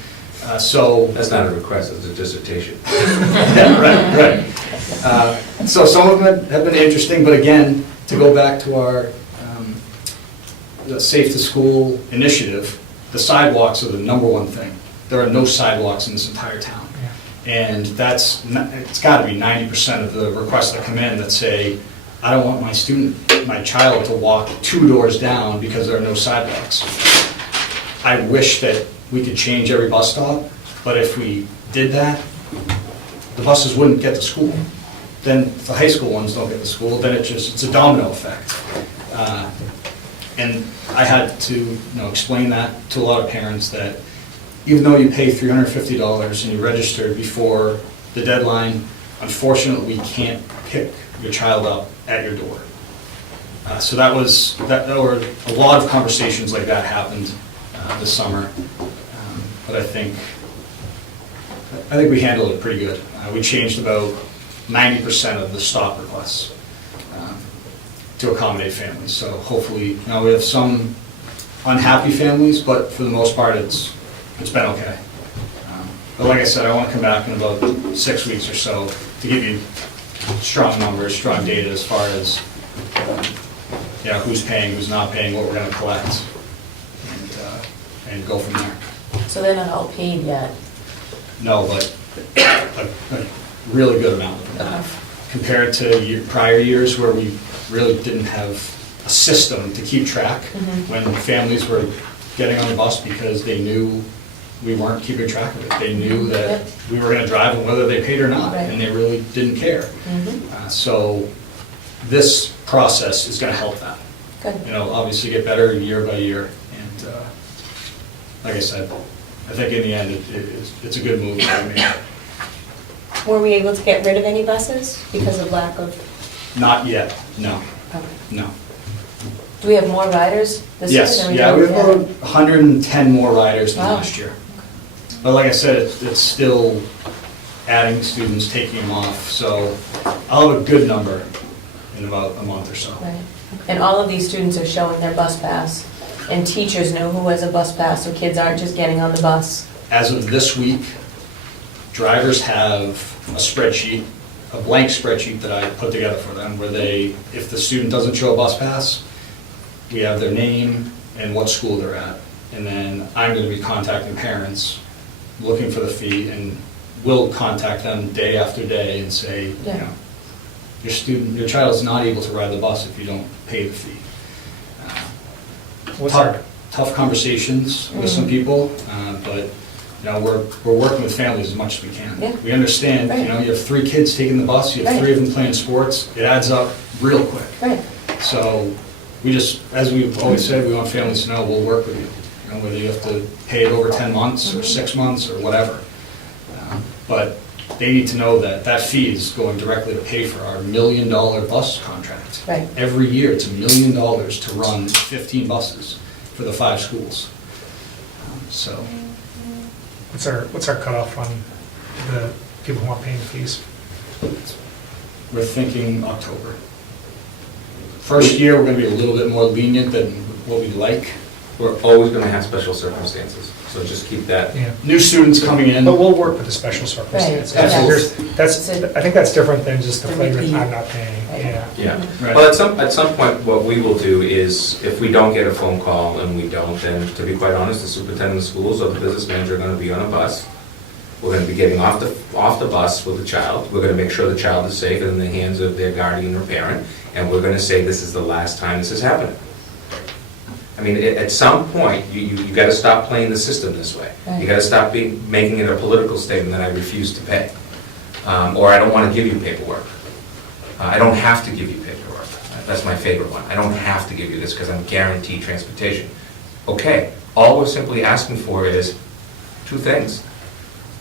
So That's not a request, it's a dissertation. Yeah, right. So some of them have been interesting, but again, to go back to our the Safe to School initiative, the sidewalks are the #1 thing. There are no sidewalks in this entire town. And it's got to be 90% of the requests that come in that say, I don't want my child to walk 2 doors down because there are no sidewalks. I wish that we could change every bus stop, but if we did that, the buses wouldn't get to school. Then if the high school ones don't get to school, then it's a domino effect. And I had to explain that to a lot of parents, that even though you pay $350 and you registered before the deadline, unfortunately we can't pick your child up at your door. So there were a lot of conversations like that happened this summer. But I think we handled it pretty good. We changed about 90% of the stop requests to accommodate families. So hopefully, we have some unhappy families, but for the most part, it's been okay. But like I said, I want to come back in about 6 weeks or so to give you strong numbers, strong data as far as who's paying, who's not paying, what we're going to collect, and go from there. So they're not all paid yet? No, but a really good amount of them. Compared to prior years where we really didn't have a system to keep track, when families were getting on the bus because they knew we weren't keeping track of it. They knew that we were going to drive them whether they paid or not, and they really didn't care. So this process is going to help that. Good. you know, obviously get better year by year. And like I said, I think in the end, it's a good move that we made. Were we able to get rid of any buses because of lack of? Not yet, no, Okay. no. Do we have more riders this year? Yes, than we yeah, did? we have about 110 more riders than Wow. last year. But like I said, it's still adding students, taking them off, so I'll have a good number in about a month or so. Right. And all of these students are showing their bus pass, and teachers know who has a bus pass, so kids aren't just getting on the bus. As of this week, drivers have a spreadsheet, a blank spreadsheet that I put together for them, where they, if the student doesn't show a bus pass, we have their name and what school they're at. And then I'm going to be contacting parents, looking for the fee, and we'll contact them day after day and say, you Yeah. know, your child is not able to ride the bus if you don't pay the fee. Tough conversations with some people, but, you know, we're working with families as much as we can. Yeah. We understand, you know, you have 3 kids taking the bus, you have 3 of them playing sports, it adds up real quick. Right. So we just, as we've always said, we want families to know we'll work with you. You know, whether you have to pay it over 10 months or 6 months or whatever. But they need to know that that fee is going directly to pay for our $1 million bus contract. Right. Every year, it's $1 million to run 15 buses for the 5 schools. So, What's our cutoff on the people who aren't paying the fees? we're thinking October. First year, we're gonna be a little bit more lenient than what we'd like. We're always gonna have special circumstances, so just keep that. Yeah. New students coming in. But we'll work with the special circumstances. Right. I think that's different than just the flagrant I'm not paying, yeah. Yeah, Right. well, at some point, what we will do is, if we don't get a phone call and we don't, then to be quite honest, the superintendent of schools or the business manager are gonna be on a bus. We're gonna be getting off the bus with the child. We're gonna make sure the child is safe and in the hands of their guardian or parent, and we're gonna say this is the last time this is happening. I mean, at some point, you gotta stop playing the system this way. You Right. gotta stop making it a political statement that I refuse to pay, or I don't wanna give you paperwork. I don't have to give you paperwork. That's my favorite one. I don't have to give you this because I'm guaranteed transportation. Okay, all we're simply asking for is 2 things.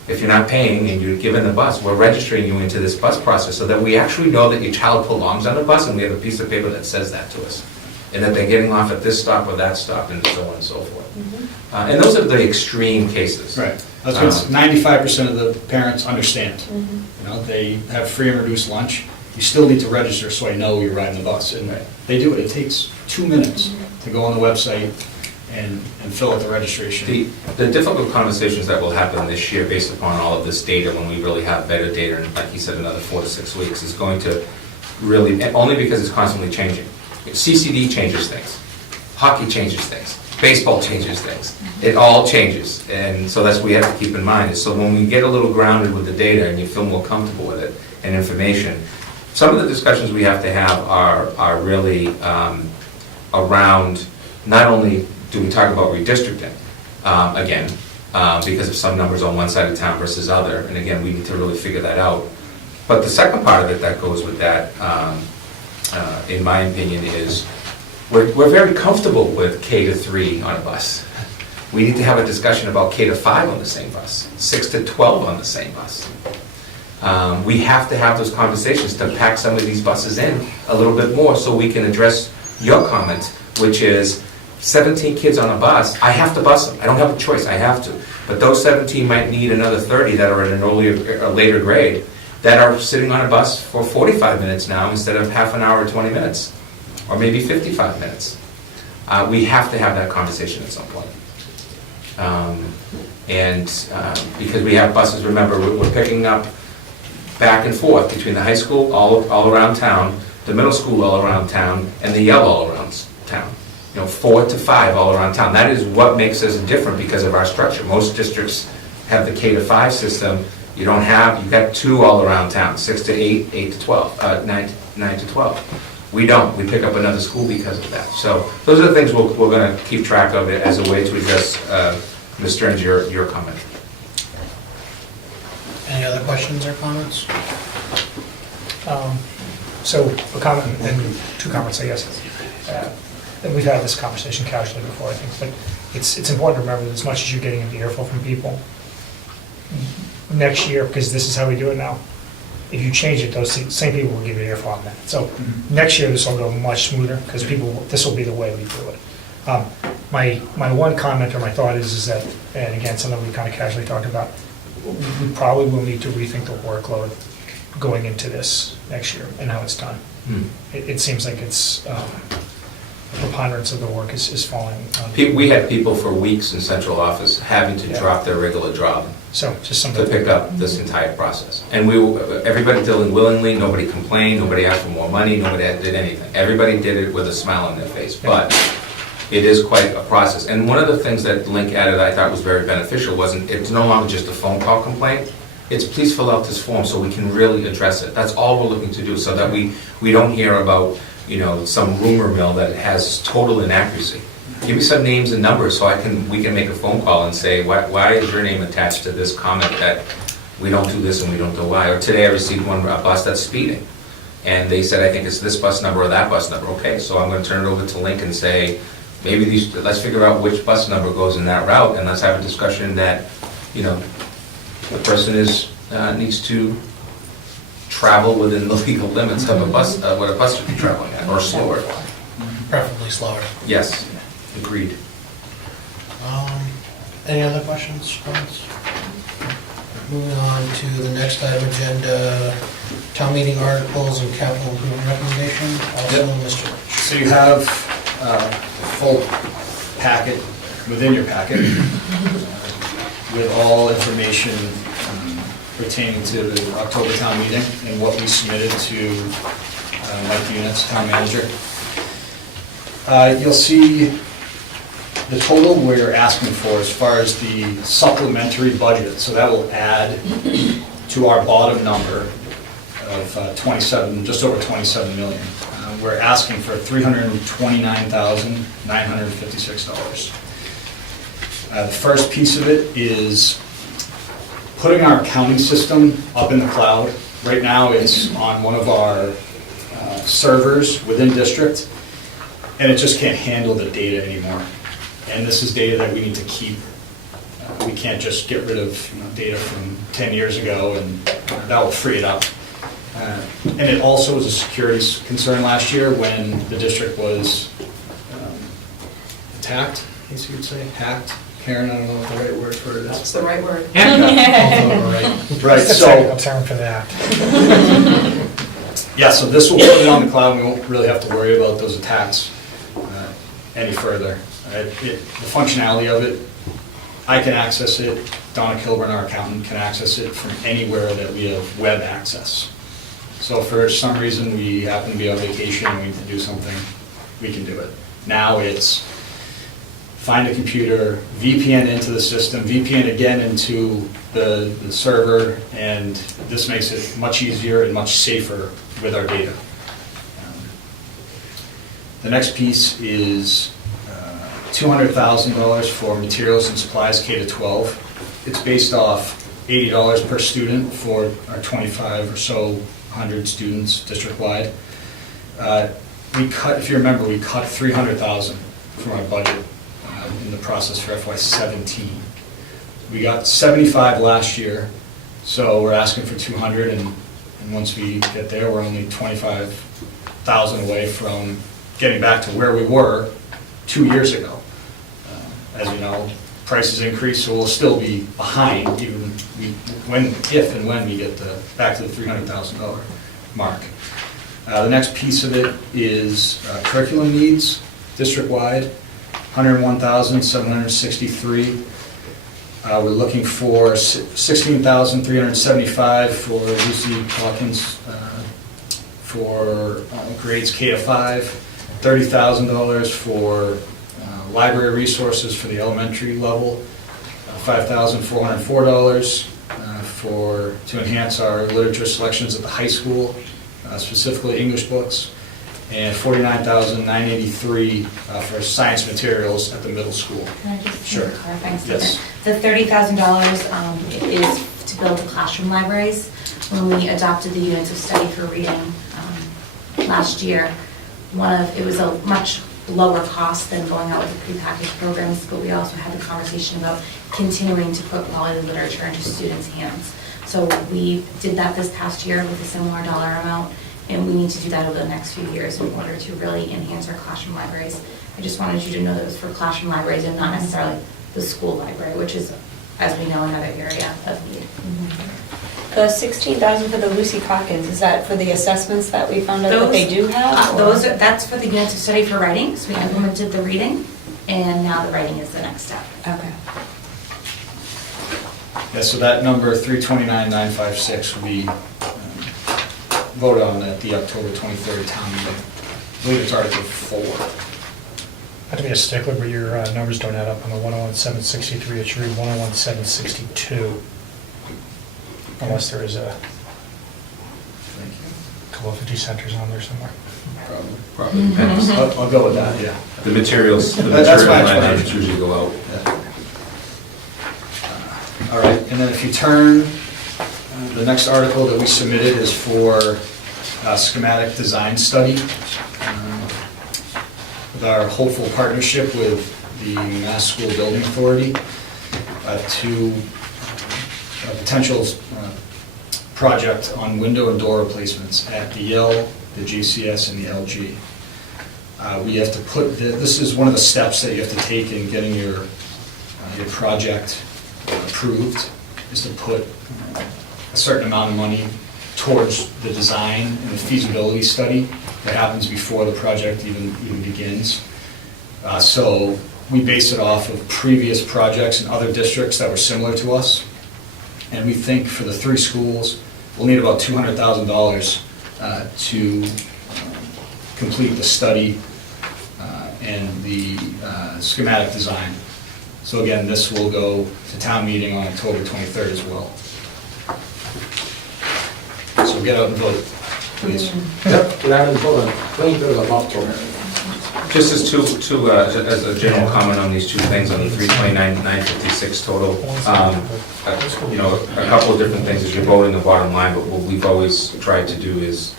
If you're not paying and you're given the bus, we're registering you into this bus process so that we actually know that your child belongs on the bus, and we have a piece of paper that says that to us. And that they're getting off at this stop or that stop, and so on and so forth. And those are the extreme cases. Right. That's what 95% of the parents understand. You know, they have free and reduced lunch. You still need to register so I know you're riding the bus. And they do it. It takes 2 minutes to go on the website and fill out the registration. The difficult conversations that will happen this year based upon all of this data, when we really have better data, and like you said, another 4 to 6 weeks, is going to really, and only because it's constantly changing. CCD changes things, hockey changes things, baseball changes things. It all changes, and so that's what we have to keep in mind. Is so when we get a little grounded with the data and you feel more comfortable with it and information, some of the discussions we have to have are really around, not only do we talk about redistricting, again, because of some numbers on one side of town versus other, and again, we need to really figure that out. But the second part of it that goes with that, in my opinion, is we're very comfortable with K to 3 on a bus. We need to have a discussion about K to 5 on the same bus, 6 to 12 on the same bus. We have to have those conversations to pack some of these buses in a little bit more so we can address your comment, which is 17 kids on a bus, I have to bus them. I don't have a choice, I have to. But those 17 might need another 30 that are in a later grade that are sitting on a bus for 45 minutes now instead of half an hour or 20 minutes, or maybe 55 minutes. We have to have that conversation at some point. Because we have buses, remember, we're picking up back and forth between the high school all around town, the middle school all around town, and the yellow all around town. 4 to 5 all around town. That is what makes us different because of our structure. Most districts have the K to 5 system. You've got 2 all around town, 6 to 8, 8 to 12, 9 to 12. We don't. We pick up another school because of that. So those are the things we're going to keep track of as a way to address, Ms. Stearns, your comment. Any other questions or comments? So a comment and 2 comments, I guess. and we've had this conversation casually before, I think, but it's important to remember that as much as you're getting an earful from people, next year, because this is how we do it now, if you change it, those same people will give you an earful on that. So next year, this will go much smoother, because this will be the way we do it. My one comment or my thought is that, and again, something we kind of casually talked about, we probably will need to rethink the workload going into this next year and how it's done. It seems like it's, the preponderance of the work is falling on. We had people for weeks in central office having to drop their regular job So just something to pick up this entire process. And everybody did it willingly, nobody complained, nobody asked for more money, nobody did anything. Everybody did it with a smile on their face, but it is quite a process. And one of the things that Link added I thought was very beneficial it's no longer just a phone call complaint, it's please fill out this form so we can really address it. That's all we're looking to do, so that we don't hear about, some rumor mill that has total inaccuracy. Give me some names and numbers so we can make a phone call and say, why is your name attached to this comment that we don't do this and we don't know why? Or today I received a bus that's speeding, and they said, I think it's this bus number or that bus number. Okay, so I'm going to turn it over to Link and say, maybe let's figure out which bus number goes in that route, and let's have a discussion that, the person needs to travel within the legal limits of what a bus should be traveling at, or slower. Preferably slower. Yes, agreed. Any other questions, comments? Moving on to the next item agenda, town meeting articles and capital improvement recommendation. Also, Mr. Rich. So you have a full packet within your packet with all information pertaining to the October town meeting and what we submitted to Mike Units, town manager. You'll see the total we're asking for as far as the supplementary budget. So that will add to our bottom number of just over 27 million. We're asking for $329,956. The first piece of it is putting our accounting system up in the cloud. Right now, it's on one of our servers within district, and it just can't handle the data anymore. And this is data that we need to keep. We can't just get rid of data from 10 years ago, and that will free it up. And it also was a security concern last year when the district was attacked, I guess you could say, hacked. Karen, I don't know what the right word for it is. That's the right word. Right, so. Technical term for that. Yeah, so this will put it on the cloud, and we won't really have to worry about those attacks any further. The functionality of it, I can access it, Donna Kilburn, our accountant, can access it from anywhere that we have web access. So if for some reason we happen to be on vacation and we need to do something, we can do it. Now it's find a computer, VPN into the system, VPN again into the server, and this makes it much easier and much safer with our data. The next piece is $200,000 for materials and supplies K-12. It's based off $80 per student for our 25 or so 100 students district-wide. If you remember, we cut $300,000 from our budget in the process for FY17. We got 75 last year, so we're asking for 200, and once we get there, we're only 25,000 away from getting back to where we were 2 years ago. As you know, prices increase, so we'll still be behind even if and when we get back to the $300,000 mark. The next piece of it is curriculum needs, district-wide, $101,763. We're looking for $16,375 for Lucy Hawkins for grades K-5, $30,000 for library resources for the elementary level, $5,404 to enhance our literature selections at the high school, specifically English books, and $49,983 for science materials at the middle school. Can I just Sure. clarify something? Yes. The $30,000 is to build classroom libraries. When we adopted the units of study for reading last year, it was a much lower cost than going out with the prepackaged programs, but we also had the conversation about continuing to put quality literature into students' hands. So we did that this past year with a similar dollar amount, and we need to do that over the next few years in order to really enhance our classroom libraries. I just wanted you to know that it was for classroom libraries and not necessarily the school library, which is, as we know, another area of need. The 16,000 for the Lucy Calkins, is that for the assessments that we found out that they do have? That's for the units of study for writing, so we implemented the reading, and now the writing is the next step. Okay. Yeah, so that number, 329,956, will be voted on at the October 23rd town meeting. I believe it's Article 4. Not to be a stickler, but your numbers don't add up on the 101,763. It should read 101,762. Unless there is a couple of 50 centers on there somewhere. Probably depends. I'll go with that, yeah. The materials, the That's material my line items explanation. usually go out. All right, and then if you turn, the next article that we submitted is for schematic design study. With our hopeful partnership with the Mass School Building Authority to a potential project on window and door replacements at the Yale, the GCS, and the LG. We have to put, this is one of the steps that you have to take in getting your project approved, is to put a certain amount of money towards the design and the feasibility study that happens before the project even begins. So we base it off of previous projects in other districts that were similar to us. And we think for the 3 schools, we'll need about $200,000 to complete the study and the schematic design. So again, this will go to town meeting on October 23rd as well. So get out and vote, please. Just as as a general comment on these 2 things, on the 329,956 total, you know, a couple of different things as you're voting the bottom line, but what we've always tried to do is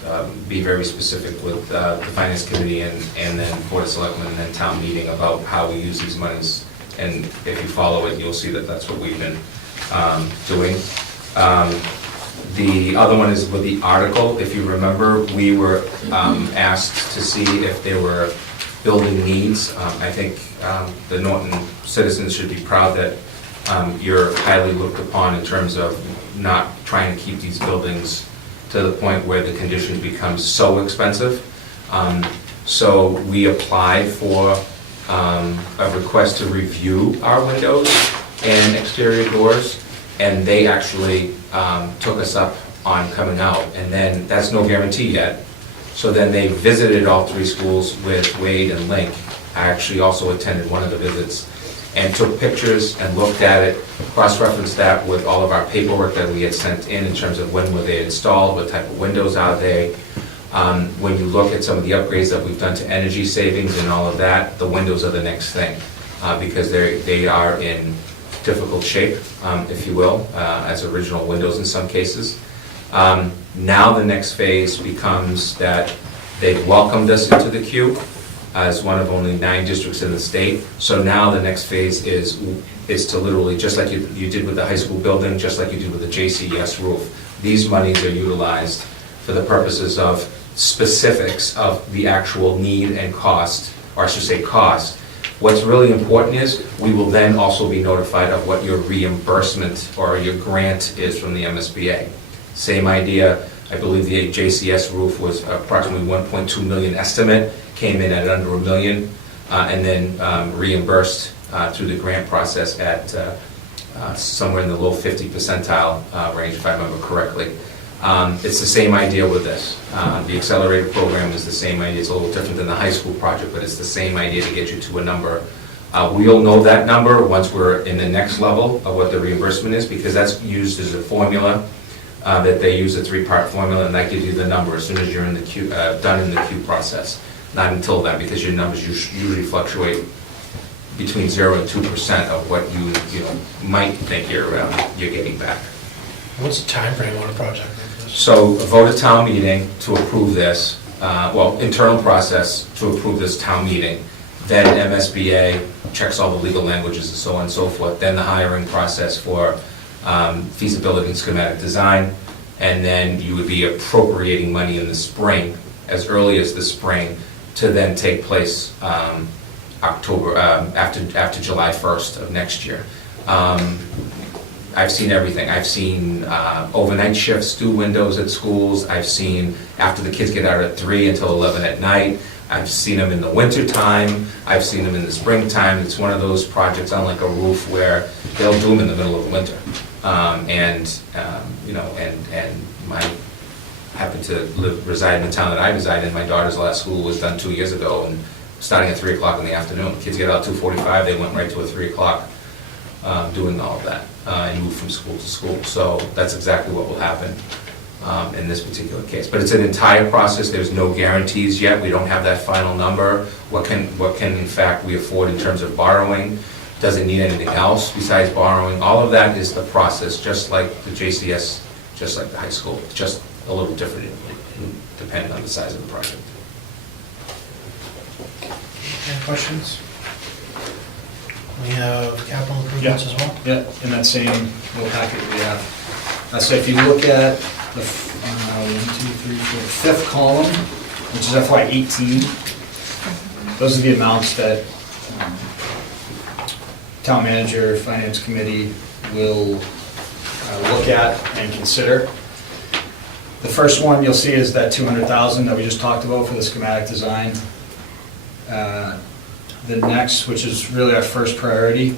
be very specific with the Finance Committee and then Board of Selectmen and then town meeting about how we use these monies. And if you follow it, you'll see that that's what we've been doing. The other one is with the article. If you remember, we were asked to see if there were building needs. I think the Norton citizens should be proud that you're highly looked upon in terms of not trying to keep these buildings to the point where the condition becomes so expensive. So we applied for a request to review our windows and exterior doors, and they actually took us up on coming out, and then that's no guarantee yet. So then they visited all 3 schools with Wade and Link. I actually also attended one of the visits and took pictures and looked at it, cross-referenced that with all of our paperwork that we had sent in terms of when were they installed, what type of windows are they. When you look at some of the upgrades that we've done to energy savings and all of that, the windows are the next thing, because they are in difficult shape, if you will, as original windows in some cases. Now the next phase becomes that they've welcomed us into the queue as one of only 9 districts in the state. So now the next phase is to literally, just like you did with the high school building, just like you did with the JCES roof, these monies are utilized for the purposes of specifics of the actual need and cost, or I should say cost. What's really important is we will then also be notified of what your reimbursement or your grant is from the MSBA. Same idea, I believe the JCS roof was approximately 1.2 million estimate, came in at under $1 million, and then reimbursed through the grant process at somewhere in the low 50 percentile range, if I remember correctly. It's the same idea with this. The accelerated program is the same idea. It's a little different than the high school project, but it's the same idea to get you to a number. We'll know that number once we're in the next level of what the reimbursement is, because that's used as a formula that they use, a 3-part formula, and that gives you the number as soon as you're in the queue, done in the queue process. Not until then, because your numbers usually fluctuate between 0 and 2% of what you might think you're getting back. What's the time frame on a project like this? So vote at town meeting to approve this, internal process to approve this town meeting, then MSBA checks all the legal languages and so on and so forth, then the hiring process for feasibility and schematic design, and then you would be appropriating money in the spring, as early as the spring, to then take place October, after July 1st of next year. I've seen everything. I've seen overnight shifts through windows at schools. I've seen after the kids get out at 3 until 11 at night. I've seen them in the winter time. I've seen them in the springtime. It's one of those projects on like a roof where they'll do them in the middle of the winter. You know, and I happen to reside in the town that I reside in. My daughter's last school was done 2 years ago, and starting at 3 o'clock in the afternoon. Kids get out 2:45. They went right to a 3 o'clock. Doing all of that and move from school to school. So that's exactly what will happen in this particular case. But it's an entire process. There's no guarantees yet. We don't have that final number. What can in fact we afford in terms of borrowing? Does it need anything else besides borrowing? All of that is the process, just like the JCS, just like the high school. It's just a little different depending on the size of the project. Any questions? We have capital improvements as well? Yeah, in that same little packet we have. So if you look at the 5th column, which is FY18, those are the amounts that town manager, finance committee will look at and consider. The first one you'll see is that $200,000 that we just talked about for the schematic design. The next, which is really our first priority,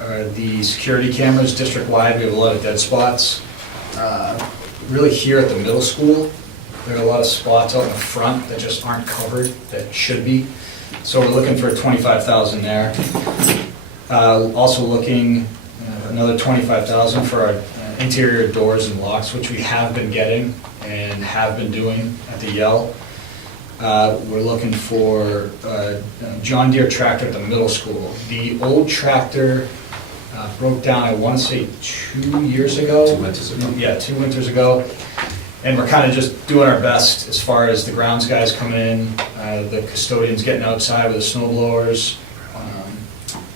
are the security cameras district-wide. We have a lot of dead spots. Really here at the middle school, there are a lot of spots out in the front that just aren't covered, that should be. So we're looking for $25,000 there. Also looking another $25,000 for our interior doors and locks, which we have been getting and have been doing at the Yell. We're looking for a John Deere tractor at the middle school. The old tractor broke down, I want to say 2 years ago. 2 winters ago. Yeah, 2 winters ago. And we're kind of just doing our best as far as the grounds guys coming in, the custodians getting outside with the snow blowers.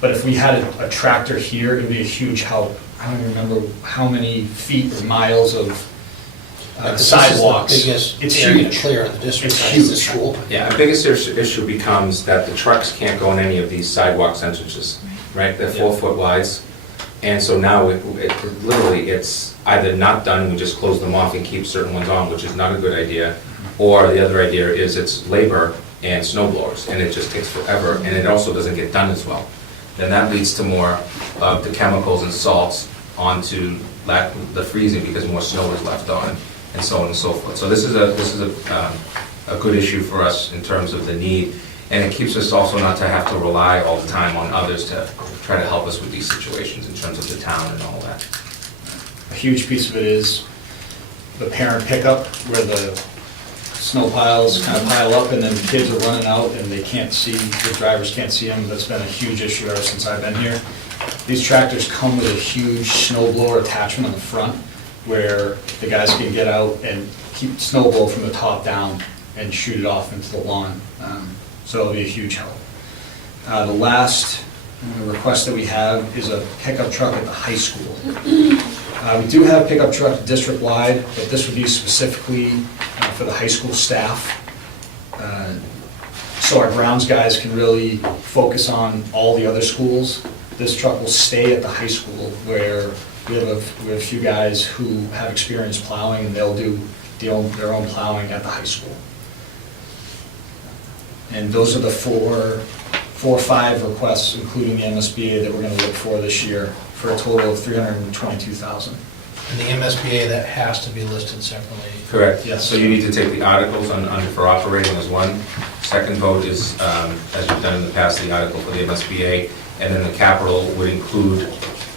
But if we had a tractor here, it would be a huge help. I don't even remember how many feet or miles of sidewalks. This is the biggest It's area huge. to clear in the district. It's That's huge. the school. Yeah, the biggest issue becomes that the trucks can't go in any of these sidewalk entrances, right? They're 4 foot wides. And so now literally it's either not done, we just close them off and keep certain ones on, which is not a good idea. Or the other idea is it's labor and snow blowers, and it just takes forever, and it also doesn't get done as well. Then that leads to more of the chemicals and salts onto the freezing because more snow is left on, and so on and so forth. So this is a good issue for us in terms of the need, and it keeps us also not to have to rely all the time on others to try to help us with these situations in terms of the town and all that. A huge piece of it is the parent pickup, where the snow piles kind of pile up and then the kids are running out and they can't see, the drivers can't see them. That's been a huge issue ever since I've been here. These tractors come with a huge snow blower attachment on the front where the guys can get out and keep snow blow from the top down and shoot it off into the lawn. So it'll be a huge help. The last request that we have is a pickup truck at the high school. We do have a pickup truck district-wide, but this would be specifically for the high school staff. So our grounds guys can really focus on all the other schools. This truck will stay at the high school where we have a few guys who have experience plowing and they'll do their own plowing at the high school. And those are the four or five requests, including the MSBA, that we're going to look for this year, for a total of $322,000. And the MSBA, that has to be listed separately. Correct. Yes. So you need to take the articles for operating as one. Second vote is, as you've done in the past, the article for the MSBA, and then the capital would include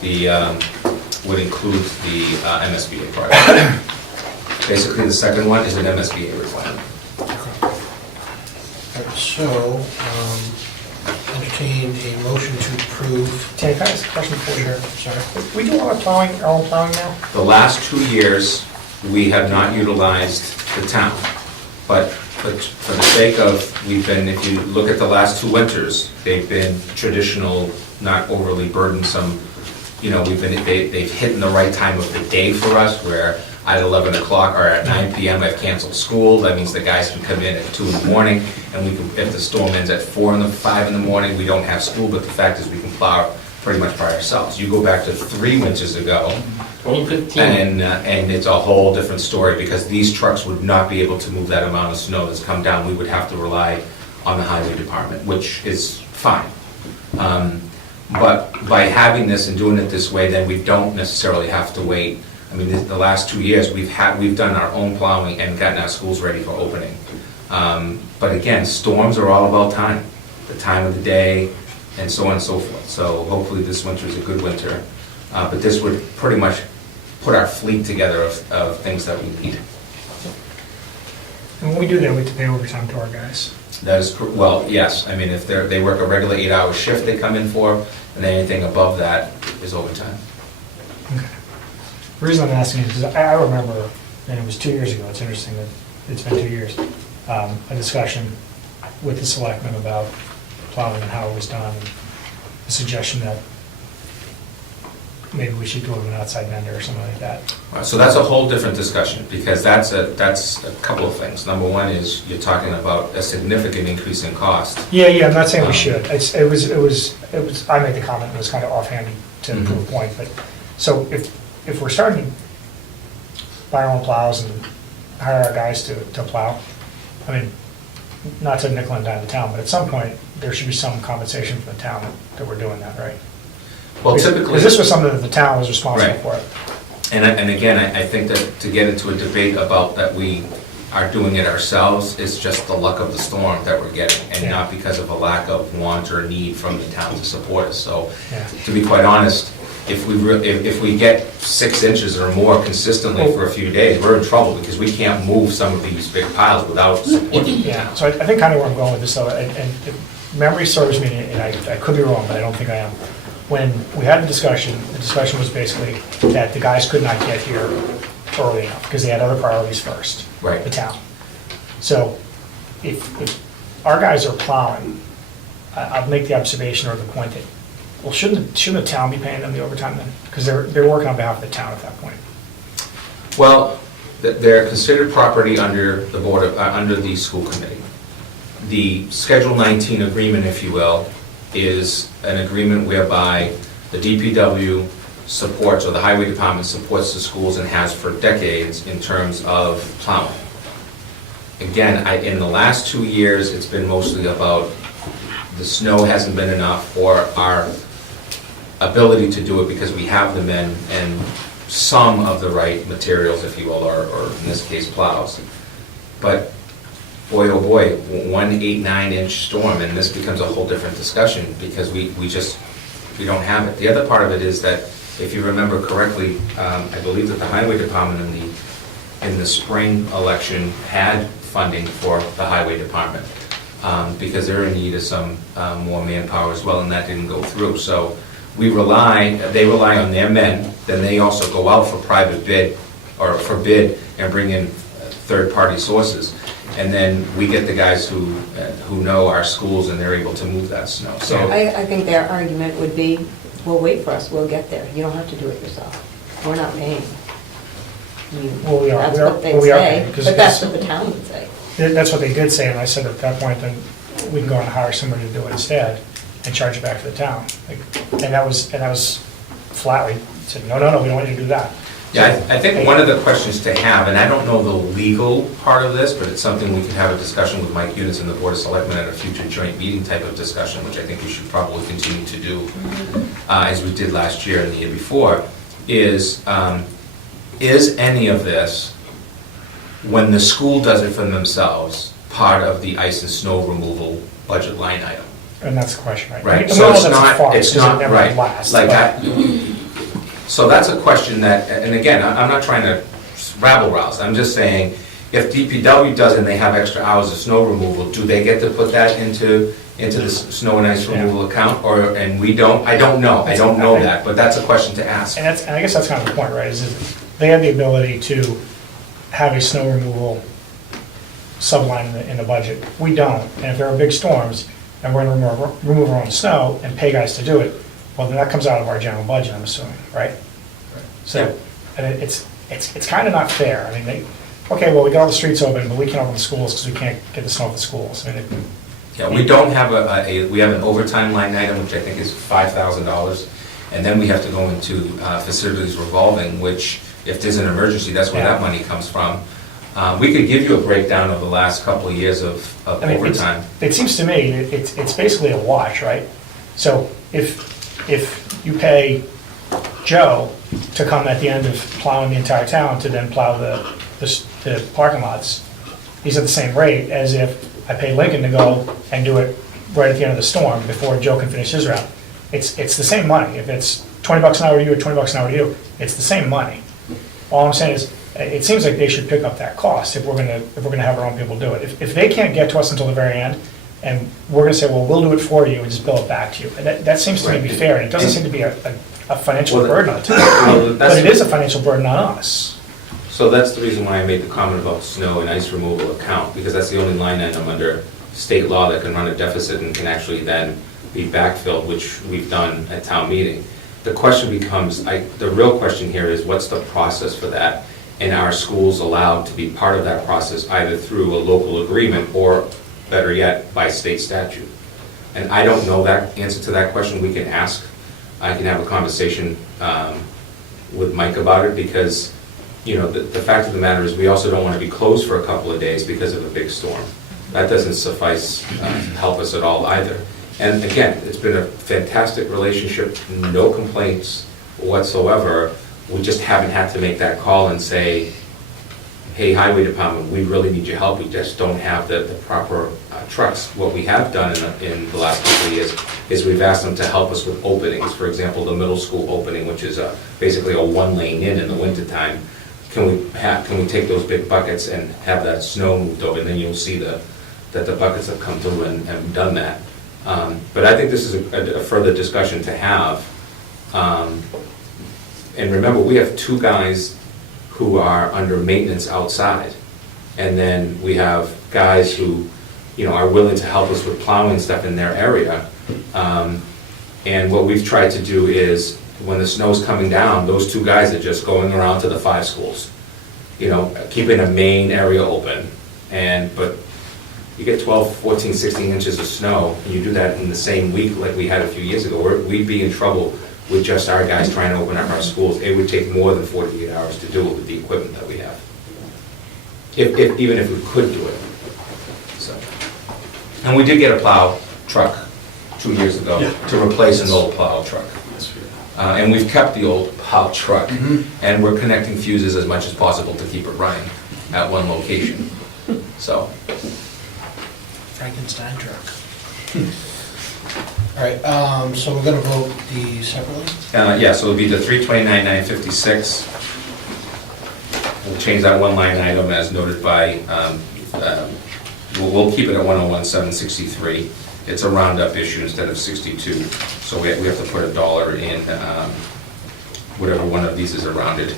the MSBA project. Basically, the second one is an MSBA requirement. All right, so, entertain a motion to approve. Can I ask a question for you? Sorry. We do a lot of plowing, our own plowing now? The last 2 years, we have not utilized the town, but but for the sake of, if you look at the last 2 winters, they've been traditional, not overly burdensome. They've hit in the right time of the day for us, where at 11 o'clock or at 9 PM I've canceled school. That means the guys can come in at 2 in the morning, and if the storm ends at 5 in the morning, we don't have school, but the fact is we can plow pretty much by ourselves. You go back to 3 winters ago, 2015. and it's a whole different story, because these trucks would not be able to move that amount of snow that's come down. We would have to rely on the highway department, which is fine. But by having this and doing it this way, then we don't necessarily have to wait. I mean, the last 2 years, we've done our own plowing and gotten our schools ready for opening. But again, storms are all about time, the time of the day, and so on and so forth. So hopefully this winter is a good winter. But this would pretty much put our fleet together of things that we need. And when we do that, we have to pay overtime to our guys. That is, well, yes. I mean, if they work a regular 8-hour shift they come in for, and anything above that is overtime. Okay. The reason I'm asking is because I remember, and it was 2 years ago, it's interesting that it's been 2 years, a discussion with the selectmen about plowing and how it was done, and the suggestion that maybe we should go with an outside vendor or something like that. So that's a whole different discussion, because that's a couple of things. Number one is you're talking about a significant increase in cost. Yeah, I'm not saying we should. It was, I made the comment, it was kind of offhanded to prove a point, but, so if we're starting to buy our own plows and hire our guys to plow, I mean, not to nickel and dime the town, but at some point, there should be some compensation from the town that we're doing that, right? Well, typically... Because this was something that the town was responsible for. And again, I think that to get into a debate about that we are doing it ourselves is just the luck of the storm that we're getting, and not because of a lack of want or need from the town to support us. So, to be quite honest, if we get 6 inches or more consistently for a few days, we're in trouble, because we can't move some of these big piles without support. Yeah, so I think kind of where I'm going with this, though, and if memory serves me, and I could be wrong, but I don't think I am. When we had the discussion was basically that the guys could not get here early enough because they had other priorities first. Right. The town. So if our guys are plowing, I'll make the observation or the point that, well, shouldn't the town be paying them the overtime then? Because they're working on behalf of the town at that point. Well, they're considered property under the board of, under the school committee. The Schedule 19 agreement, if you will, is an agreement whereby the DPW supports, or the highway department supports the schools and has for decades in terms of plowing. Again, in the last 2 years, it's been mostly about the snow hasn't been enough, or our ability to do it because we have the men and some of the right materials, if you will, or in this case, plows. But boy, oh boy, 1 8-9-inch storm, and this becomes a whole different discussion, because we don't have it. The other part of it is that, if you remember correctly, I believe that the highway department in the spring election had funding for the highway department, because they're in need of some more manpower as well, and that didn't go through. So they rely on their men, then they also go out for private bid, or for bid, and bring in third-party sources. And then we get the guys who know our schools, and they're able to move that snow. So I think their argument would be, well, wait for us, we'll get there. You don't have to do it yourself. We're not paying. Well, we are. That's We are- what they well, we are say, paying, 'cause- but that's what the town would say. That's what they did say, and I said at that point, then we can go and hire somebody to do it instead and charge it back to the town. And that was flatly said, no, we don't want you to do that. yeah, I think one of the questions to have, and I don't know the legal part of this, but it's something we could have a discussion with Mike Udis and the Board of Selectmen at a future joint meeting type of discussion, which I think we should probably continue to do, as we did last year and the year before, is any of this, when the school does it for themselves, part of the ice and snow removal budget line item? And that's the question, right? Right, And so we know it's that's a not, farce, it's 'cause it not, never right, lasts, like but- that. So that's a question that, and again, I'm not trying to rabble-rouse, I'm just saying, if DPW does and they have extra hours of snow removal, do they get to put that into the snow and ice removal account, and we don't? I don't know that, but that's a question to ask. And I guess that's kind of the point, right, is that they have the ability to have a snow removal subline in the budget. We don't, and if there are big storms, and we're gonna remove our own snow and pay guys to do it, well, then that comes out of our general budget, I'm assuming, right? So, and it's kind of not fair. I mean, okay, well, we got all the streets open, but we can't open the schools because we can't get the snow off the schools. I mean, Yeah, we don't have we have an overtime line item, which I think is $5,000. And then we have to go into facilities revolving, which if there's an emergency, that's where that money comes from. We could give you a breakdown of the last couple of years of I mean, overtime. it seems to me, it's basically a wash, right? So if you pay Joe to come at the end of plowing the entire town to then plow the parking lots, he's at the same rate as if I pay Lincoln to go and do it right at the end of the storm before Joe can finish his route. It's the same money. If it's $20 an hour to you or $20 an hour to you, it's the same money. All I'm saying is, it seems like they should pick up that cost if we're gonna have our own people do it. If they can't get to us until the very end, and we're gonna say, well, we'll do it for you and just bill it back to you, and that seems to me to be fair, and it doesn't seem to be a financial burden on the town, but it is a financial burden on us. So that's the reason why I made the comment about snow and ice removal account, because that's the only line item under state law that can run a deficit and can actually then be backfilled, which we've done at town meeting. The question becomes, the real question here is, what's the process for that? And are schools allowed to be part of that process either through a local agreement or, better yet, by state statute? And I don't know that answer to that question. We can ask. I can have a conversation with Mike about it, because the fact of the matter is we also don't want to be closed for a couple of days because of a big storm. That doesn't suffice to help us at all either. And again, it's been a fantastic relationship, no complaints whatsoever. We just haven't had to make that call and say, hey, highway department, we really need your help. We just don't have the proper trucks. What we have done in the last couple of years is we've asked them to help us with openings. For example, the middle school opening, which is basically a one-lane in the wintertime. Can we take those big buckets and have that snow moved over, and then you'll see that the buckets have come through and done that. But I think this is a further discussion to have. And remember, we have two guys who are under maintenance outside. And then we have guys who, are willing to help us with plowing stuff in their area. And what we've tried to do is, when the snow's coming down, those two guys are just going around to the 5 schools, keeping a main area open. But you get 12, 14, 16 inches of snow, and you do that in the same week like we had a few years ago, we'd be in trouble with just our guys trying to open up our schools. It would take more than 48 hours to do it with the equipment that we have, even if we could do it. So, and we did get a plow truck 2 years ago to replace an old plow truck. And we've kept the old plow truck, and we're connecting fuses as much as possible to keep it running at one location. So. Frankenstein truck. All right, so we're gonna vote these separately? Yeah, so it'll be the 329,956. We'll change that one line item as noted by, we'll keep it at 101,763. It's a roundup issue instead of 62. So we have to put $1 in whatever one of these is rounded.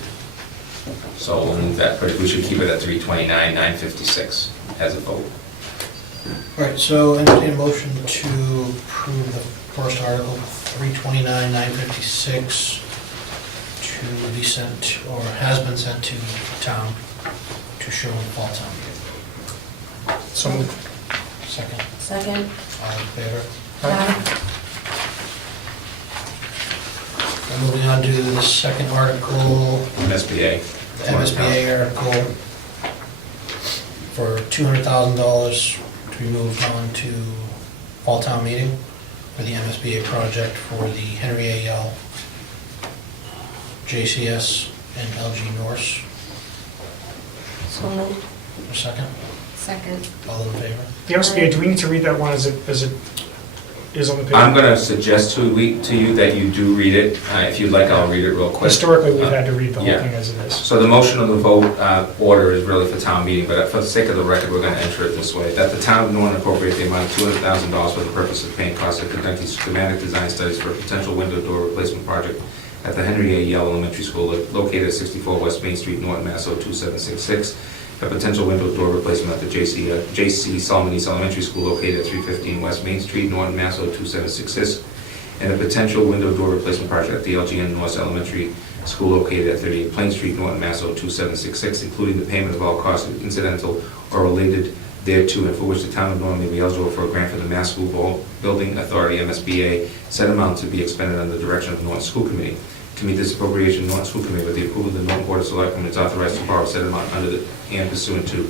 So we'll move that, but we should keep it at 329,956 as a vote. All right, so entertain a motion to approve the first article, 329,956, to be sent, or has been sent to town, to show in fall town meeting. So moved. Second, Second. all in favor? Aye. And moving on to the second article, MSBA. the MSBA article, for $200,000 to be moved on to fall town meeting for the MSBA project for the Henry A. Yell, JCS, and LG Norse. So moved. A second? Second. All in favor? The MSBA, do we need to read that one as it is on the page? I'm going to suggest to you that you do read it. If you'd like, I'll read it real quick. Historically, we've had to read the whole yeah. thing as it is. So the motion of the vote order is really for town meeting, but for the sake of the record, we're going to enter it this way. That the town of New London appropriate the amount of $200,000 for the purpose of paying costs of conducting schematic design studies for a potential window door replacement project at the Henry A. Yell Elementary School located at 64 West Main Street, Norton, Mass. 02766. A potential window door replacement at the J.C. Solomon East Elementary School located at 315 West Main Street, Norton, Mass. 02766. And a potential window door replacement project at the LGN North Elementary School located at 38 Plain Street, Norton, Mass. 02766, including the payment of all costs incidental or related thereto, and for which the town of Norton may be eligible for a grant from the Mass School Building Authority, MSBA, said amount to be expended under the direction of the Norton School Committee. To meet this appropriation, Norton School Committee, with the approval of the Norton Board of Selectmen, is authorized to borrow said amount under the, and pursuant to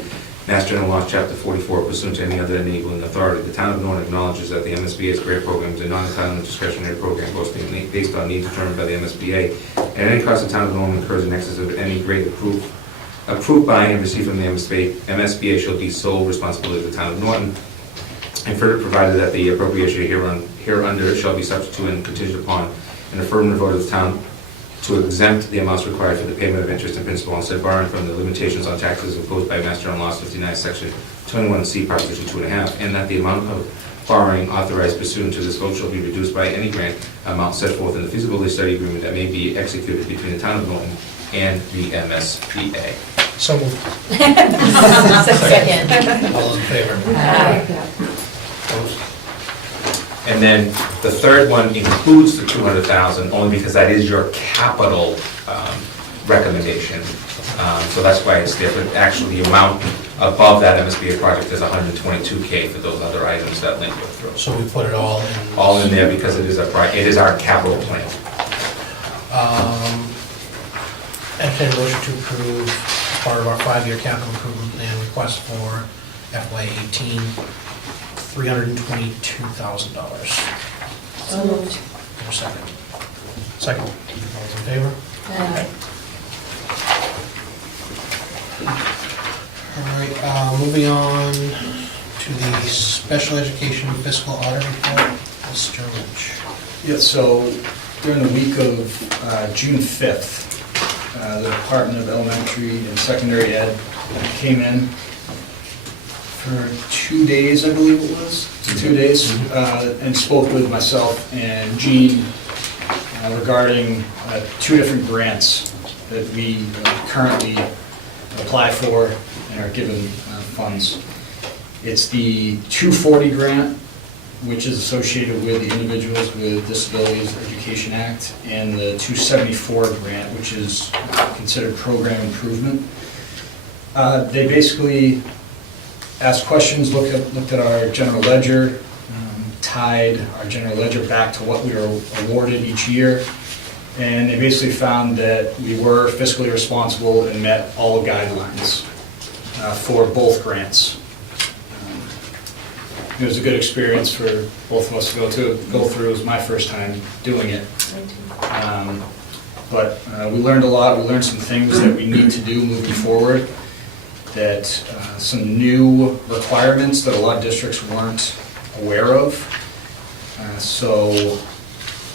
Mass General Law, Chapter 44, pursuant to any other enabling authority. The town of Norton acknowledges that the MSBA's grant program is a non-entitlement discretionary program based on needs determined by the MSBA, and any cost the town of Norton incurs in excess of any grant approved by and received from the MSBA shall be sole responsibility of the town of Norton, and further provided that the appropriation hereunder shall be subject to and contingent upon an affirmative vote of the town to exempt the amounts required for the payment of interest and principal on said borrowing from the limitations on taxes imposed by Mass General Law 59, Section 21C, Proposition 2.5, and that the amount of borrowing authorized pursuant to this vote shall be reduced by any grant amount set forth in the feasibility study agreement that may be executed between the town of Norton and the MSBA. So moved. Second. All in favor? Aye. Opposed? And then the third one includes the 200,000 only because that is your capital recommendation. So that's why it's different. Actually, the amount above that MSBA project is 122K for those other items that Lynn went through. So we put it all in? All in there because it is our capital plan. Entertained a motion to approve as part of our 5-year capital improvement plan request for FY18, $322,000. So moved. For a second. Second. All those in favor? Aye. All right, moving on to the special education fiscal audit report. Mr. Lynch. Yeah, so during the week of June 5th, the Department of Elementary and Secondary Ed came in for 2 days, I believe it was, 2 days, and spoke with myself and Jean regarding 2 different grants that we currently apply for and are given funds. It's the 240 grant, which is associated with the Individuals with Disabilities Education Act, and the 274 grant, which is considered program improvement. They basically asked questions, looked at our general ledger, tied our general ledger back to what we were awarded each year, and they basically found that we were fiscally responsible and met all the guidelines for both grants. It was a good experience for both of us to go through. It was my first time doing it. But we learned a lot. We learned some things that we need to do moving forward, that some new requirements that a lot of districts weren't aware of. So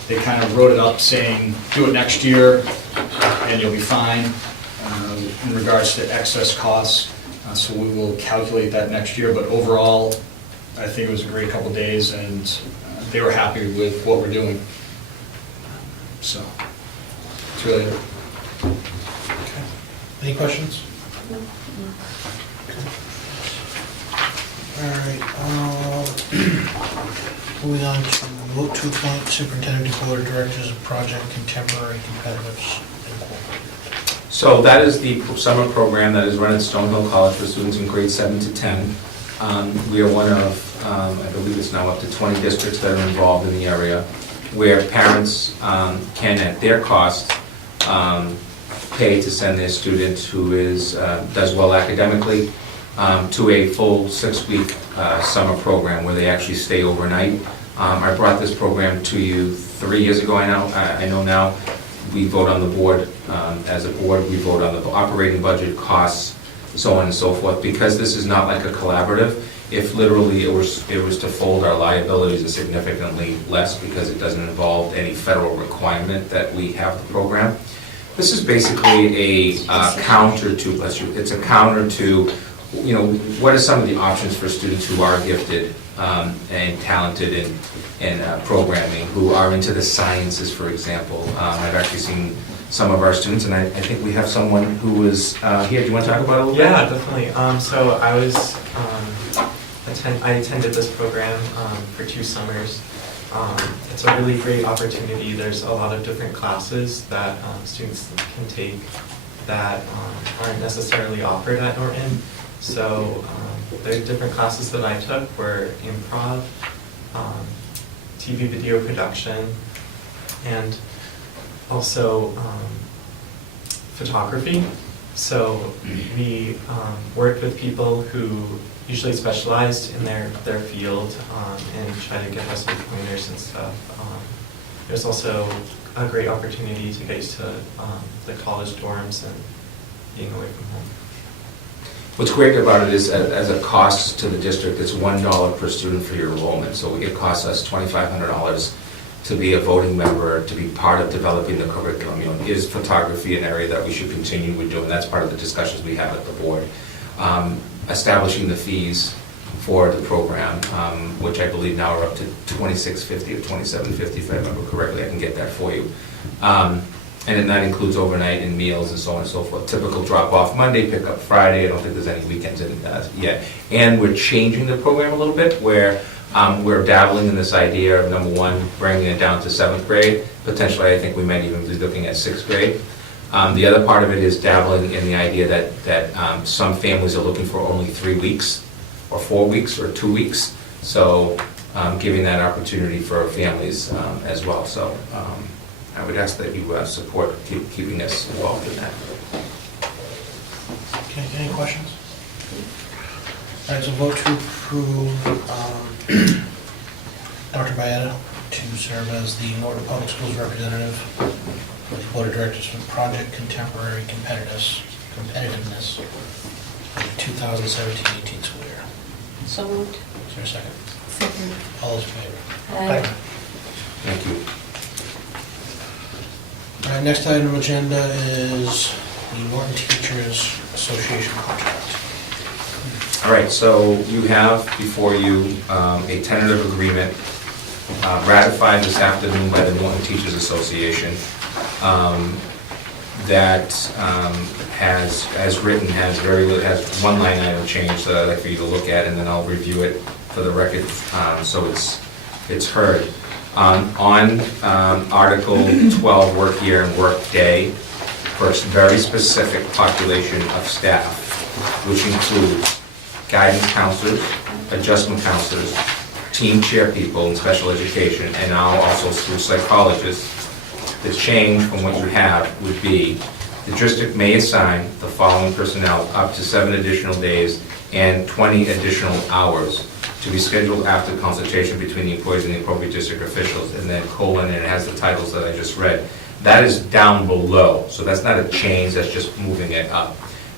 they kind of wrote it up saying, do it next year and you'll be fine in regards to excess costs. So we will calculate that next year, but overall, I think it was a great couple days, and they were happy with what we're doing. So, it's really good. Okay. Any questions? No. All right, moving on to vote to appoint superintendent to board of directors of Project Contemporary Competitives Incorporated. So that is the summer program that is run at Stonehill College for students in grades 7 to 10. We are one of, I believe it's now up to 20 districts that are involved in the area, where parents can, at their cost, pay to send their student who does well academically to a full 6-week summer program where they actually stay overnight. I brought this program to you 3 years ago. I know now. We vote on the board, as a board, we vote on the operating budget, costs, so on and so forth. Because this is not like a collaborative, if literally it was to fold, our liabilities are significantly less because it doesn't involve any federal requirement that we have the program. This is basically a counter to, it's a counter to, what are some of the options for students who are gifted and talented in programming, who are into the sciences, for example. I've actually seen some of our students, and I think we have someone who was here. Do you want to talk about it a little bit? Yeah, definitely. So I attended this program for 2 summers. It's a really great opportunity. There's a lot of different classes that students can take that aren't necessarily offered at Norton. So the different classes that I took were improv, TV video production, and also photography. So we worked with people who usually specialized in their field and try to give us some pointers and stuff. There's also a great opportunity to get used to the college dorms and being away from home. What's great about it is, as a cost to the district, it's $1 per student for your enrollment. So it costs us $2,500 to be a voting member, to be part of developing the curriculum. Is photography an area that we should continue with doing? That's part of the discussions we have at the board. Establishing the fees for the program, which I believe now are up to $26.50 or $27.50, if I remember correctly. I can get that for you. And that includes overnight and meals and so on and so forth. Typical drop-off Monday, pick-up Friday. I don't think there's any weekends in yet. And we're changing the program a little bit, where we're dabbling in this idea of, number one, bringing it down to 7th grade. Potentially, I think we might even be looking at 6th grade. The other part of it is dabbling in the idea that some families are looking for only 3 weeks, or 4 weeks, or 2 weeks. So giving that opportunity for families as well. So I would ask that you support keeping us involved in that. Okay, any questions? All right, so vote to approve Dr. Byetta to serve as the Norton Public Schools representative with the Board of Directors for Project Contemporary Competitiveness for the 2017-18 school year. So moved. Is there a second? Second. All those in favor? Aye. Thank you. All right, next item on the agenda is the Norton Teachers Association contract. All right, so you have before you a tentative agreement ratified this afternoon by the Norton Teachers Association that has written, has one line item change that I'd like for you to look at, and then I'll review it for the record so it's heard. On Article 12, work year and work day, for a very specific population of staff, which includes guidance counselors, adjustment counselors, team chair people in special education, and now also school psychologists. The change from what you have would be the district may assign the following personnel up to 7 additional days and 20 additional hours to be scheduled after consultation between the employees and the appropriate district officials, and then colon, and it has the titles that I just read. That is down below, so that's not a change, that's just moving it up.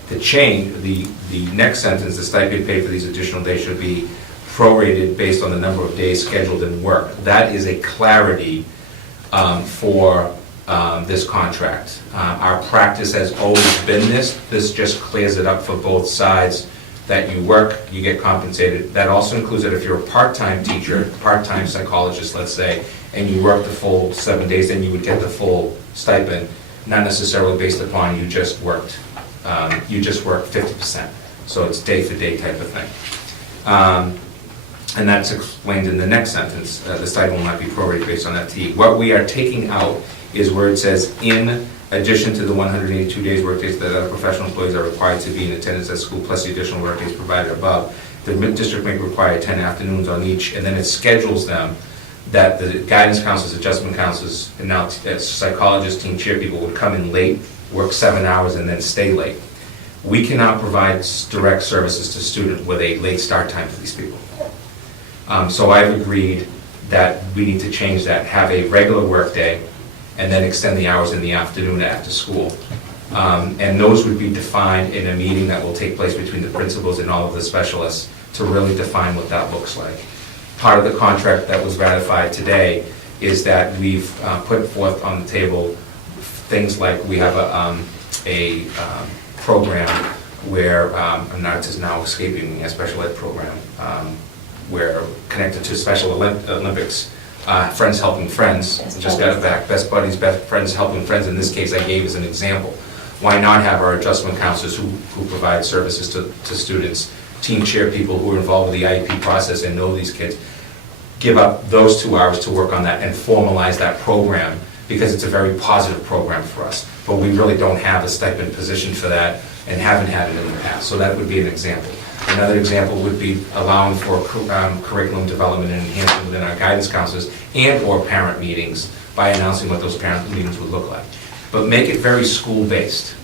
The change, the next sentence, the stipend paid for these additional days should be prorated based on the number of days scheduled in work. That is a clarity for this contract. Our practice has always been this just clears it up for both sides, that you work, you get compensated. That also includes that if you're a part-time teacher, part-time psychologist, let's say, and you work the full 7 days, then you would get the full stipend, not necessarily based upon you just worked 50%. So it's day-for-day type of thing. And that's explained in the next sentence. The stipend will not be prorated based on FTE. What we are taking out is where it says, in addition to the 182 days workdays that other professional employees are required to be in attendance at school, plus the additional workdays provided above, the district may require 10 afternoons on each, and then it schedules them that the guidance counselors, adjustment counselors, and now psychologists, team chair people would come in late, work 7 hours, and then stay late. We cannot provide direct services to students with a late start time for these people. So I've agreed that we need to change that, have a regular work day, and then extend the hours in the afternoon after school. And those would be defined in a meeting that will take place between the principals and all of the specialists to really define what that looks like. Part of the contract that was ratified today is that we've put forth on the table things like we have a program where, it's now escaping me, a special ed program, we're connected to Special Olympics, Friends Helping Friends, just got it back, Best Buddies, Best Friends Helping Friends, in this case I gave as an example. Why not have our adjustment counselors who provide services to students, team chair people who are involved with the IEP process and know these kids, give up those 2 hours to work on that and formalize that program, because it's a very positive program for us. But we really don't have a stipend position for that and haven't had it in the past. So that would be an example. Another example would be allowing for curriculum development and enhancement within our guidance counselors and/or parent meetings by announcing what those parent meetings would look like. But make it very school-based.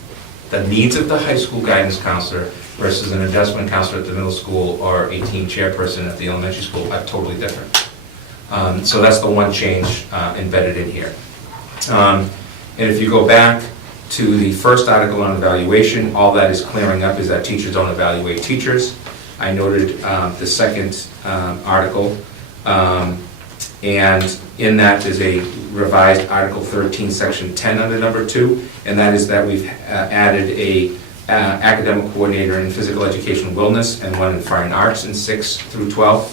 The needs of the high school guidance counselor versus an adjustment counselor at the middle school or a team chairperson at the elementary school are totally different. So that's the one change embedded in here. And if you go back to the first article on evaluation, all that is clearing up is that teachers don't evaluate teachers. I noted the second article, and in that is a revised Article 13, Section 10 under number 2, and that is that we've added a academic coordinator in physical education wellness and one in fine arts in 6 through 12.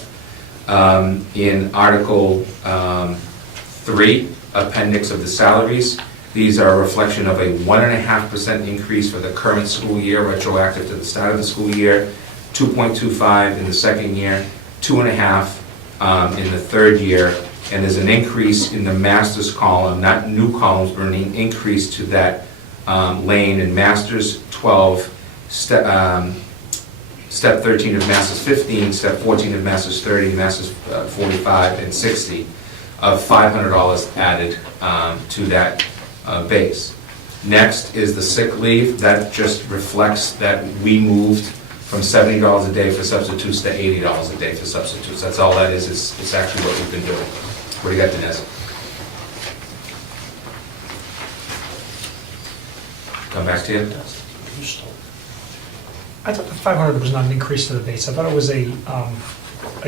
In Article 3, appendix of the salaries, these are a reflection of a 1.5% increase for the current school year, retroactive to the start of the school year, 2.25 in the second year, 2.5 in the third year, and there's an increase in the master's column, not new columns, but an increase to that lane in master's 12, step 13 of master's 15, step 14 of master's 30, master's 45, and 60 of $500 added to that base. Next is the sick leave. That just reflects that we moved from $70 a day for substitutes to $80 a day for substitutes. That's all that is. It's actually what we've been doing. What do you got, Dinesh? Come back to you. I thought the 500 was not an increase to the base. I thought it was a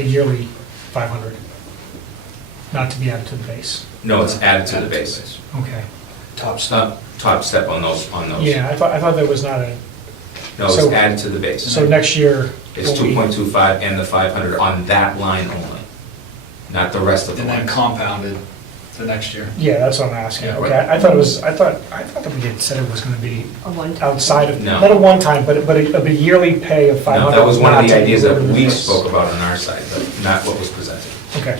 yearly 500, not to be added to the base. No, it's added to the base. Okay. Top step. Top step on those. Yeah, I thought there was not a. No, it's So- added to the base. So next year. It's will we- 2.25 and the 500 on that line only, not the rest of the And then lines. compounded the next year. Yeah, that's what I'm asking. Yeah, Okay, right. I thought that we had said it was going to be A one-time. outside of, No. not a one-time, but a yearly pay of 500. No, that was one of not the to ideas that include in we this. spoke about on our side, but not what was presented. Okay.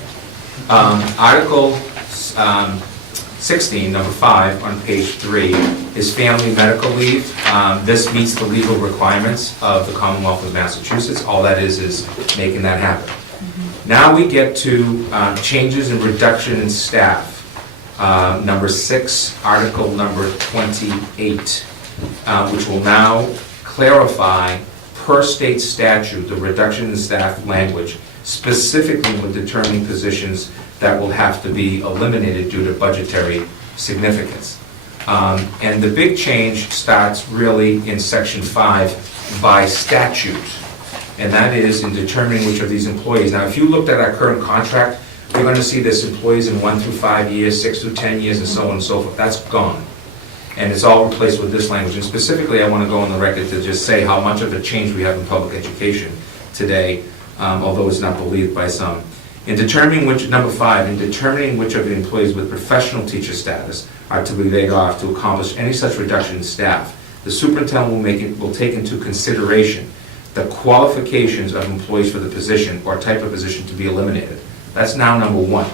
Article 16, number 5, on page 3, is family medical leave. This meets the legal requirements of the Commonwealth of Massachusetts. All that is making that happen. Now we get to changes and reduction in staff. Number 6, article number 28, which will now clarify per state statute the reduction in staff language, specifically when determining positions that will have to be eliminated due to budgetary significance. And the big change starts really in section 5 by statute, and that is in determining which of these employees. Now, if you looked at our current contract, you're going to see this employees in 1 through 5 years, 6 through 10 years, and so on and so forth. That's gone. And it's all replaced with this language. And specifically, I want to go on the record to just say how much of a change we have in public education today, although it's not believed by some. In determining which, number 5, in determining which of the employees with professional teacher status are to be laid off to accomplish any such reduction in staff, the superintendent will take into consideration the qualifications of employees for the position or type of position to be eliminated. That's now number 1.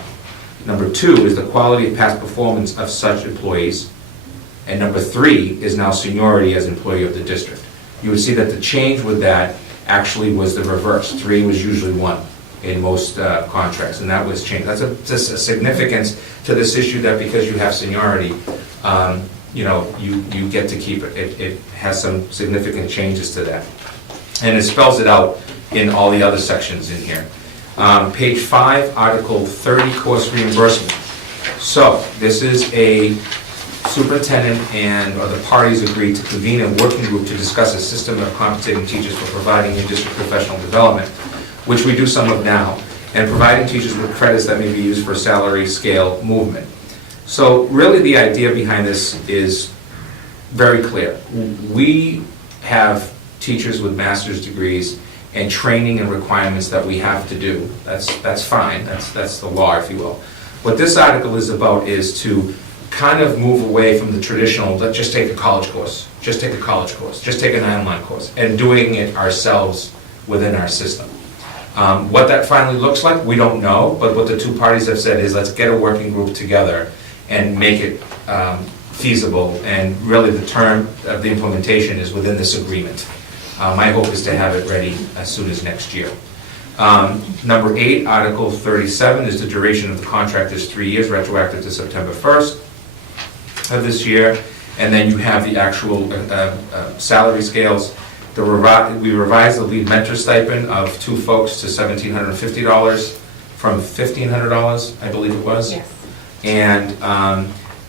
Number 2 is the quality of past performance of such employees. And number 3 is now seniority as employee of the district. You would see that the change with that actually was the reverse. 3 was usually 1 in most contracts, and that was changed. That's just a significance to this issue, that because you have seniority, you get to keep it. It has some significant changes to that. And it spells it out in all the other sections in here. Page 5, Article 30, course reimbursement. So this is a superintendent or the parties agreed to convene a working group to discuss a system of compensating teachers for providing in-district professional development, which we do some of now, and providing teachers with credits that may be used for salary scale movement. So really the idea behind this is very clear. We have teachers with master's degrees and training and requirements that we have to do. That's fine, that's the law, if you will. What this article is about is to kind of move away from the traditional, let's just take a college course, just take a college course, just take an online course, and doing it ourselves within our system. What that finally looks like, we don't know, but what the two parties have said is let's get a working group together and make it feasible, and really the term of the implementation is within this agreement. My hope is to have it ready as soon as next year. Number 8, Article 37, is the duration of the contract is 3 years, retroactive to September 1st of this year. And then you have the actual salary scales. We revised the lead mentor stipend of 2 folks to $1,750 from $1,500, I believe it was. Yes. And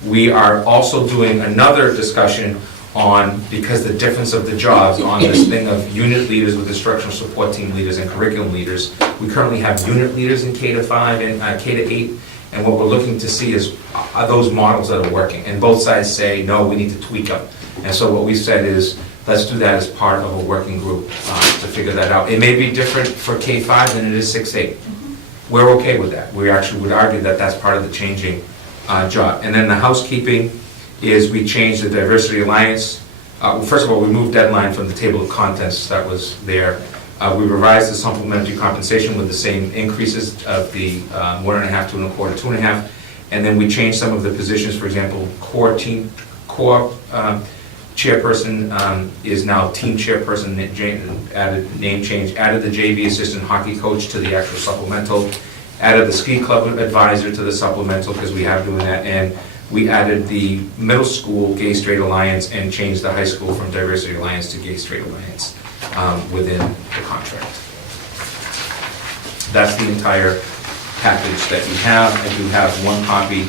we are also doing another discussion on, because the difference of the jobs, on this thing of unit leaders with instructional support team leaders and curriculum leaders. We currently have unit leaders in K-5 and K-8, and what we're looking to see is, are those models that are working? And both sides say, no, we need to tweak them. And so what we said is, let's do that as part of a working group to figure that out. It may be different for K-5 than it is 6-8. We're okay with that. We actually would argue that that's part of the changing job. And then the housekeeping is we changed the Diversity Alliance. First of all, we moved deadline from the table of contents that was there. We revised the supplementary compensation with the same increases of the 1.5 to 1.25 to 2.5. And then we changed some of the positions. For example, core chairperson is now team chairperson, added name change, added the JV assistant hockey coach to the actual supplemental, added the ski club advisor to the supplemental because we have doing that, and we added the middle school Gay Straight Alliance and changed the high school from Diversity Alliance to Gay Straight Alliance within the contract. That's the entire package that you have. I do have one copy.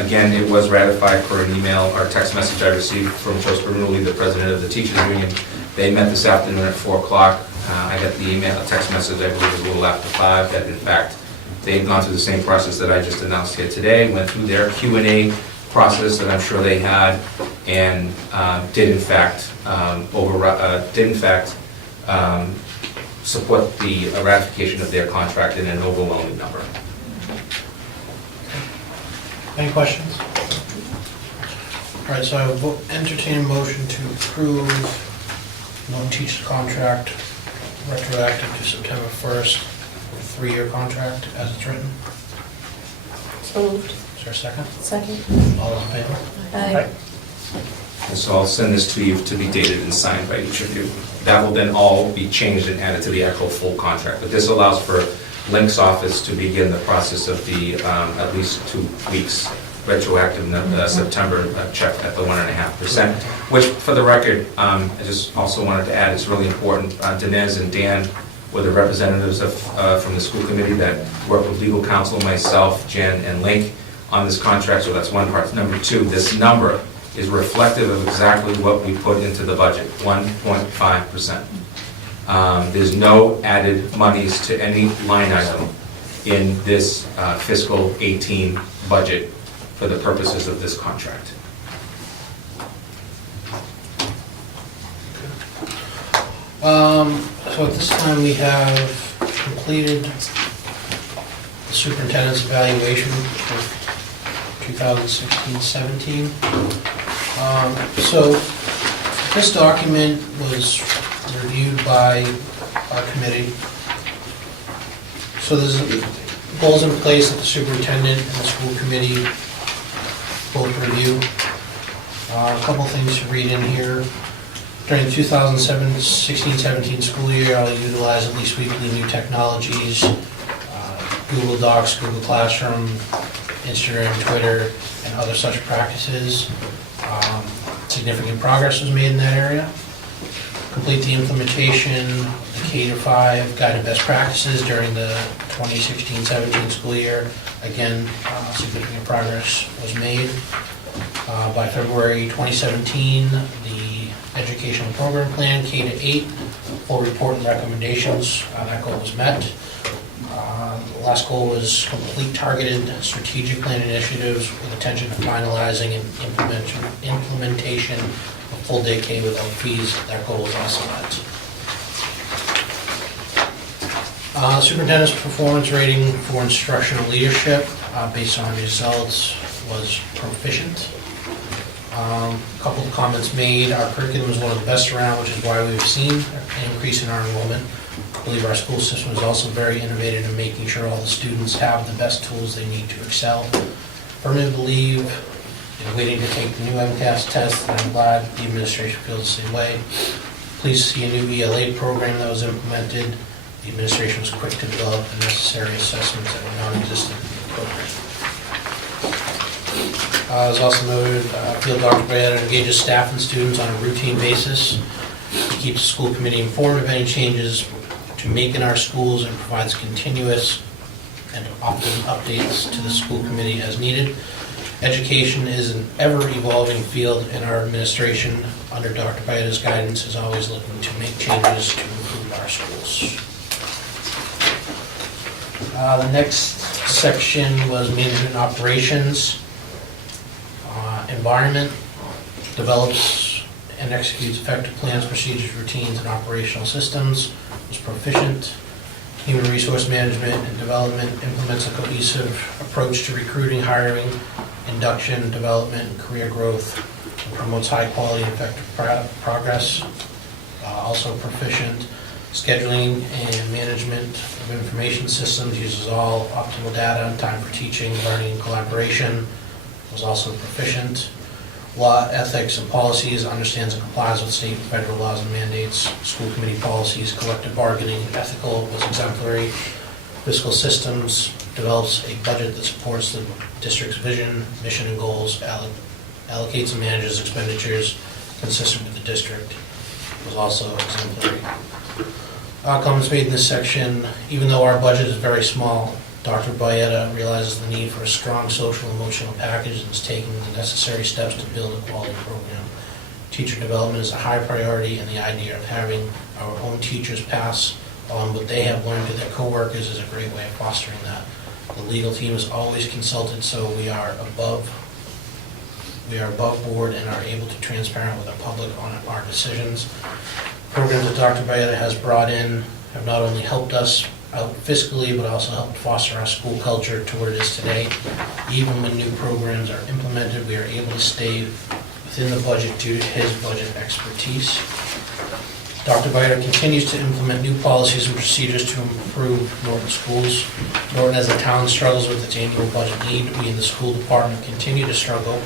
Again, it was ratified per an email or text message I received from Joe Spinelli, the president of the teachers union. They met this afternoon at 4 o'clock. I got the email, a text message, I believe it was a little after 5, that in fact, they've gone through the same process that I just announced here today, went through their Q&A process that I'm sure they had, and did in fact support the ratification of their contract in an overwhelming number. Any questions? All right, so I will entertain a motion to approve non-teacher contract retroactive to September 1st, 3-year contract as it's written. So moved. Is there a second? Second. All in favor? Aye. And so I'll send this to you to be dated and signed by each of you. That will then all be changed and added to the actual full contract. But this allows for Link's office to begin the process of the at least 2 weeks retroactive September check at the 1.5%, which for the record, I just also wanted to add, it's really important. Dinesh and Dan were the representatives from the school committee that worked with legal counsel, myself, Jen, and Link on this contract, so that's one part. Number 2, this number is reflective of exactly what we put into the budget, 1.5%. There's no added monies to any line item in this fiscal 18 budget for the purposes of this contract. So at this time, we have completed the superintendent's evaluation for 2016-17. So this document was reviewed by our committee. So there's goals in place that the superintendent and the school committee both review. A couple things to read in here. During the 2016-17 school year, I'll utilize at least weekly new technologies, Google Docs, Google Classroom, Instagram, Twitter, and other such practices. Significant progress was made in that area. Complete the implementation, the K-5 guided best practices during the 2016-17 school year. Again, significant progress was made. By February 2017, the educational program plan, K-8, full report and recommendations, that goal was met. The last goal was complete targeted strategic plan initiatives with attention to finalizing and implementation of full day K without fees. That goal was also met. Superintendent's performance rating for instructional leadership, based on results, was proficient. A couple of comments made. Our curriculum is one of the best around, which is why we've seen an increase in our enrollment. I believe our school system is also very innovative in making sure all the students have the best tools they need to excel. Firmly believe in waiting to take the new MCAS test, and I'm glad the administration feels the same way. Pleased to see a new ELA program that was implemented. The administration was quick to develop the necessary assessments that were non-existent in the program. As also noted, Field Dr. Bayetta engages staff and students on a routine basis. He keeps the school committee informed of any changes to make in our schools and provides continuous and often updates to the school committee as needed. Education is an ever-evolving field, and our administration, under Dr. Bayetta's guidance, is always looking to make changes to improve our schools. The next section was management operations. Environment develops and executes effective plans, procedures, routines, and operational systems. Was proficient. Human resource management and development implements a cohesive approach to recruiting, hiring, induction, development, and career growth, and promotes high quality and effective progress. Also proficient. Scheduling and management of information systems, uses all optimal data and time for teaching, learning, and collaboration. Was also proficient. Law, ethics, and policies, understands and complies with state and federal laws and mandates. School committee policies, collective bargaining, ethical, was exemplary. Fiscal systems, develops a budget that supports the district's vision, mission, and goals, allocates and manages expenditures consistent with the district. Was also exemplary. Comments made in this section: even though our budget is very small, Dr. Bayetta realizes the need for a strong social and emotional package and is taking the necessary steps to build a quality program. Teacher development is a high priority, and the idea of having our own teachers pass on what they have learned to their coworkers is a great way of fostering that. The legal team is always consulted, so we are above board and are able to transparent with the public on our decisions. Programs that Dr. Bayetta has brought in have not only helped us out fiscally, but also helped foster our school culture to where it is today. Even when new programs are implemented, we are able to stay within the budget due to his budget expertise. Dr. Bayetta continues to implement new policies and procedures to improve Norton schools. Norton as a town struggles with its annual budget need. We in the school department continue to struggle.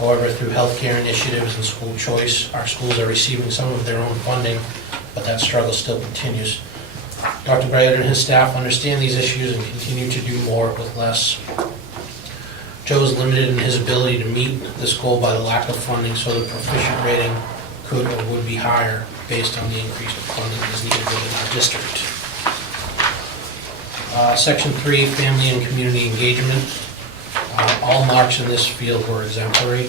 However, through healthcare initiatives and school choice, our schools are receiving some of their own funding, but that struggle still continues. Dr. Bayetta and his staff understand these issues and continue to do more with less. Joe is limited in his ability to meet this goal by the lack of funding, so the proficient rating could or would be higher based on the increased funding that is needed within our district. Section 3, family and community engagement. All marks in this field were exemplary.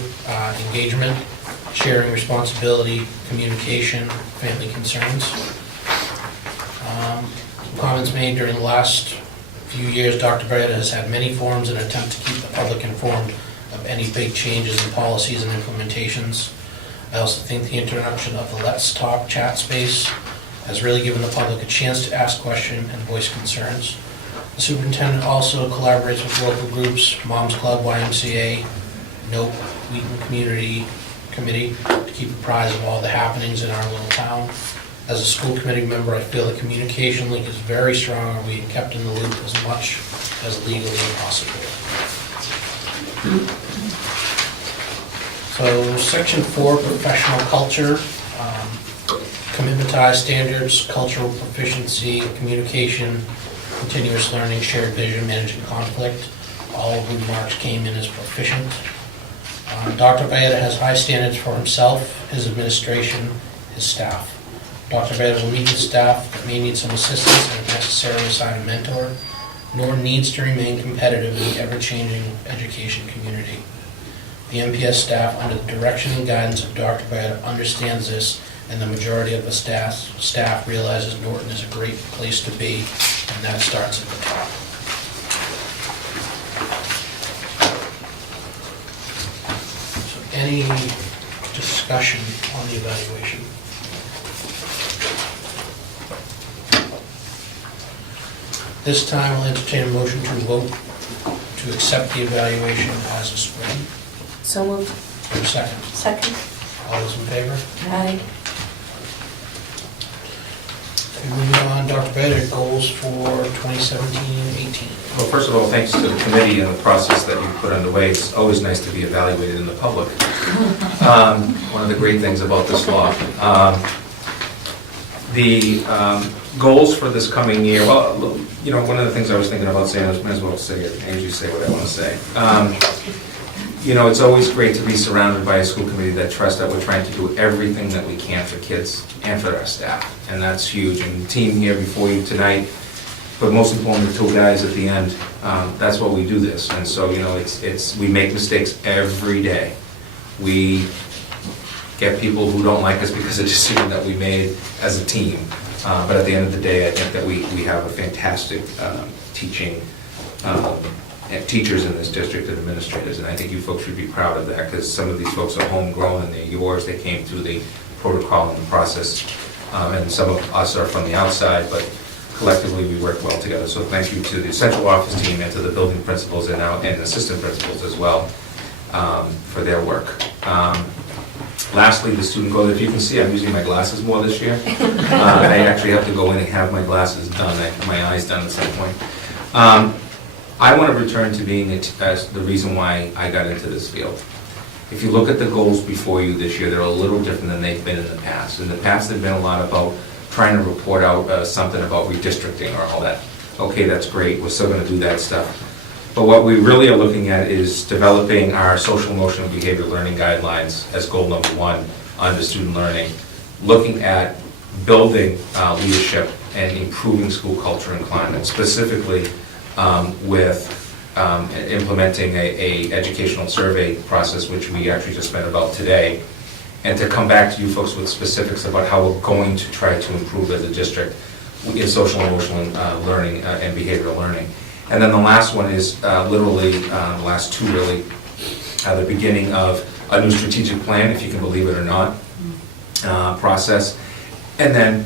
Engagement, sharing responsibility, communication, family concerns. Comments made during the last few years, Dr. Bayetta has had many forums in an attempt to keep the public informed of any big changes in policies and implementations. I also think the introduction of the Let's Talk chat space has really given the public a chance to ask questions and voice concerns. The superintendent also collaborates with local groups, Moms Club, YMCA, NOPE, Wheaton Community Committee, to keep apprised of all the happenings in our little town. As a school committee member, I feel the communication link is very strong, and we kept in the loop as much as legally possible. So, section 4, professional culture, commitmentized standards, cultural proficiency, communication, continuous learning, shared vision, managing conflict. All of the marks came in as proficient. Dr. Bayetta has high standards for himself, his administration, his staff. Dr. Bayetta will meet with staff that may need some assistance and if necessary assign a mentor, nor needs to remain competitive in the ever-changing education community. The MPS staff, under the direction and guidance of Dr. Bayetta, understands this, and the majority of the staff realizes Norton is a great place to be, and that starts at the top. So any discussion on the evaluation? This time, I'll entertain a motion to vote to accept the evaluation as displayed. So moved. For a second. Second. All those in favor? Aye. Moving on, Dr. Bennett, goals for 2017-18. Well, first of all, thanks to the committee and the process that you put underway. It's always nice to be evaluated in the public. One of the great things about this law. The goals for this coming year, well, you know, one of the things I was thinking about saying, I might as well say it, I usually say what I want to say. You know, it's always great to be surrounded by a school committee that trusts that we're trying to do everything that we can for kids and for our staff, and that's huge. And the team here before you tonight, but most importantly, the two guys at the end, that's what we do this. And so, you know, we make mistakes every day. We get people who don't like us because of the decision that we made as a team. But at the end of the day, I think that we have a fantastic teachers in this district and administrators, and I think you folks should be proud of that, because some of these folks are homegrown and they're yours. They came through the protocol and the process, and some of us are from the outside, but collectively we work well together. So thank you to the central office team and to the building principals and assistant principals as well for their work. Lastly, the student goal. If you can see, I'm using my glasses more this year. I actually have to go in and have my glasses done, my eyes done at some point. I want to return to being the reason why I got into this field. If you look at the goals before you this year, they're a little different than they've been in the past. In the past, they've been a lot about trying to report out something about redistricting or all that. Okay, that's great, we're still going to do that stuff. But what we really are looking at is developing our social, emotional, and behavioral learning guidelines as goal number one under student learning, looking at building leadership and improving school culture and climate, specifically with implementing a educational survey process, which we actually just spent about today, and to come back to you folks with specifics about how we're going to try to improve as a district in social, emotional, learning and behavioral learning. And then the last one is literally, the last two really, the beginning of a new strategic plan, if you can believe it or not, process. And then,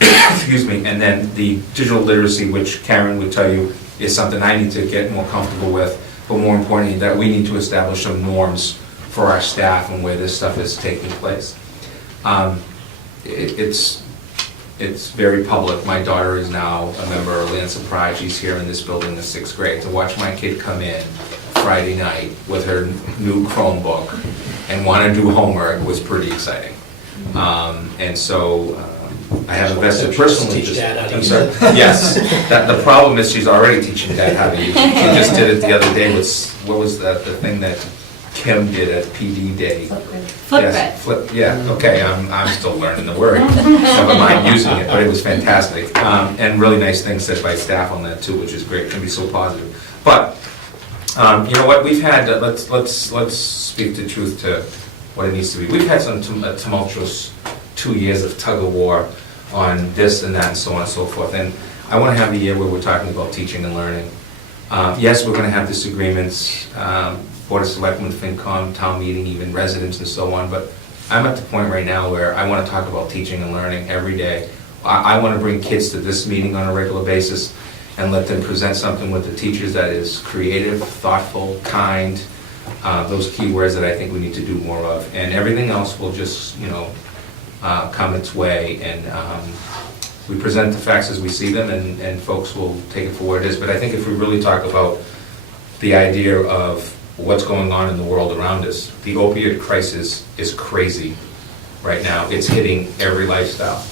excuse me, and then the digital literacy, which Karen would tell you is something I need to get more comfortable with, but more importantly, that we need to establish some norms for our staff and where this stuff is taking place. It's very public. My daughter is now a member of Lansing Pride. She's here in this building in the 6th grade. To watch my kid come in Friday night with her new Chromebook and want to do homework was pretty exciting. And so I have invested personally. Yes. The problem is she's already teaching Dad how to use it. She just did it the other day with, what was the thing that Kim did at PD Day? Flipgrid. Yeah, okay, I'm still learning the word. Never mind using it, but it was fantastic. And really nice things said by staff on that too, which is great. It can be so positive. But you know what? We've had let's speak the truth to what it needs to be. We've had some tumultuous 2 years of tug of war on this and that and so on and so forth. And I want to have the year where we're talking about teaching and learning. Yes, we're going to have disagreements. Board of Selectmen, FinCom, town meeting, even residents and so on, but I'm at the point right now where I want to talk about teaching and learning every day. I want to bring kids to this meeting on a regular basis and let them present something with the teachers that is creative, thoughtful, kind, those key words that I think we need to do more of. And everything else will just, you know, come its way, and we present the facts as we see them, and folks will take it for what it is. But I think if we really talk about the idea of what's going on in the world around us, the opioid crisis is crazy right now. It's hitting every lifestyle.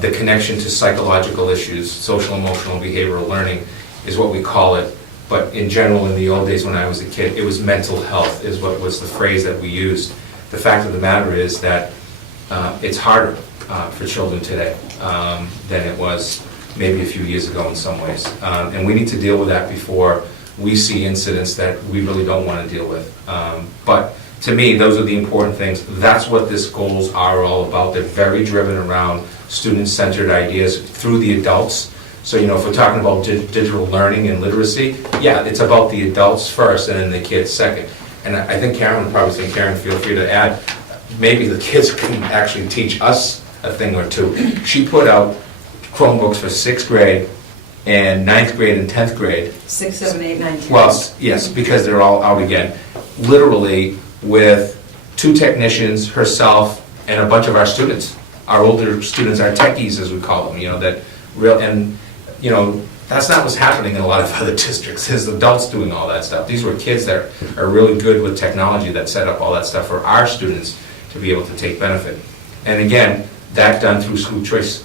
The connection to psychological issues, social, emotional, and behavioral learning is what we call it. But in general, in the old days when I was a kid, it was mental health is what was the phrase that we used. The fact of the matter is that it's harder for children today than it was maybe a few years ago in some ways. And we need to deal with that before we see incidents that we really don't want to deal with. But to me, those are the important things. That's what these goals are all about. They're very driven around student-centered ideas through the adults. So, you know, if we're talking about digital learning and literacy, yeah, it's about the adults first and then the kids second. And I think Karen would probably say, Karen, feel free to add, maybe the kids can actually teach us a thing or two. She put out Chromebooks for 6th grade and 9th grade and 10th grade. 6, 7, 8, 9, 10. Well, yes, because they're all out again. Literally with 2 technicians, herself, and a bunch of our students. Our older students, our techies, as we call them, that's not what's happening in a lot of other districts, is adults doing all that stuff. These were kids that are really good with technology that set up all that stuff for our students to be able to take benefit. And again, that done through school choice.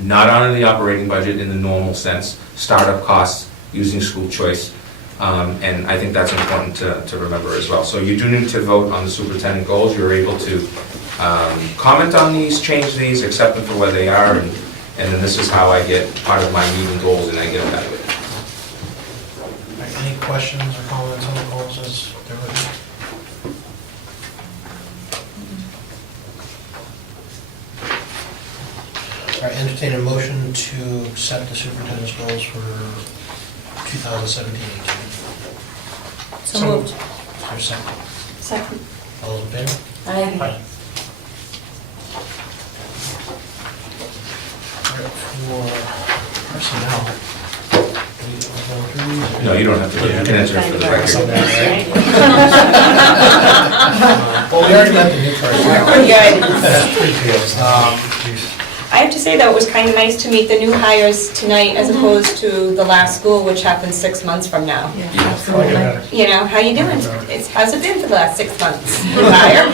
Not on the operating budget in the normal sense, startup costs using school choice. And I think that's important to remember as well. So you do need to vote on the superintendent goals. You're able to comment on these, change these, accept them for where they are, and then this is how I get part of my meeting goals and I get evaluated. Any questions or comments on the goals as they're written? All right, entertain a motion to set the superintendent's goals for 2017-18. So moved. Is there a second? Second. All those in favor? Aye. All right, for personnel. No, you don't have to, you can answer it for the record. Well, we already got the new person. I have to say, though, it was kind of nice to meet the new hires tonight as opposed to the last school, which happens 6 months from now. You know, how you doing? How's it been for the last 6 months? New hire,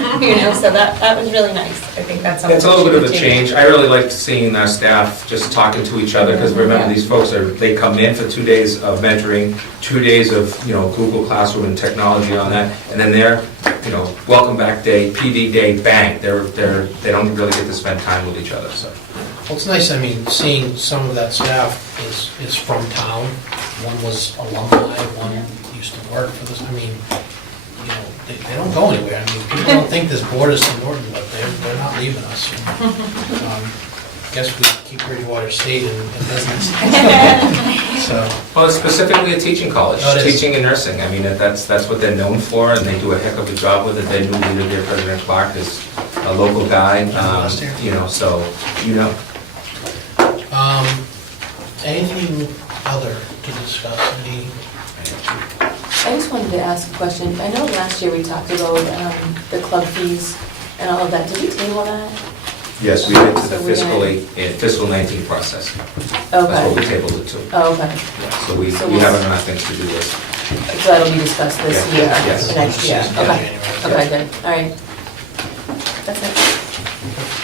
so that was really nice. I think that's something. It's a little bit of a change. I really liked seeing our staff just talking to each other, because remember, these folks they come in for 2 days of mentoring, 2 days of, Google Classroom and technology on that, and then they're, welcome back day, PD day, bang, they don't really get to spend time with each other, so. Well, it's nice, seeing some of that staff is from town. One was alumni, one used to work for this, they don't go anywhere. People don't think this board is from Norton, but they're not leaving us. I guess we keep Bridgewater State in business. Well, it's specifically a teaching college, Oh, it is. teaching and nursing. That's what they're known for, and they do a heck of a job with it. Their new leader there, President Clark, is a local guy, Anything other to discuss? I just wanted to ask a question. I know last year we talked about the club fees and all of that. Did we table that? Yes, we did to So the we're gonna- fiscal 19 process. Okay. That's what we tabled it to. Oh, okay. Yeah, so we So have we'll- enough things to do this. So that'll be discussed this Yeah, year, yes. next year? Yeah, Okay. January. Okay, good. All right. That's it.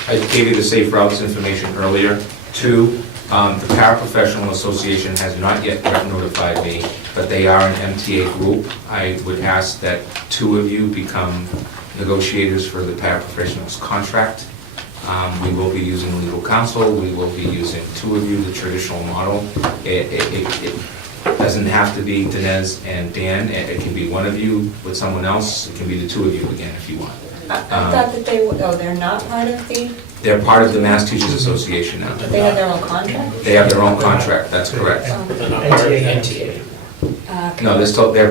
I gave you the safe routes information earlier. 2, the Paraprofessional Association has not yet notified me, but they are an MTA group. I would ask that 2 of you become negotiators for the paraprofessionals contract. We will be using legal counsel. We will be using 2 of you, the traditional model. It doesn't have to be Dinesh and Dan. It can be one of you with someone else. It can be the 2 of you again if you want. I thought that they're not part of the, They're part of the Mass Teachers Association now. they have their own contract? They have their own contract, that's correct. They're not part of the NTA. No,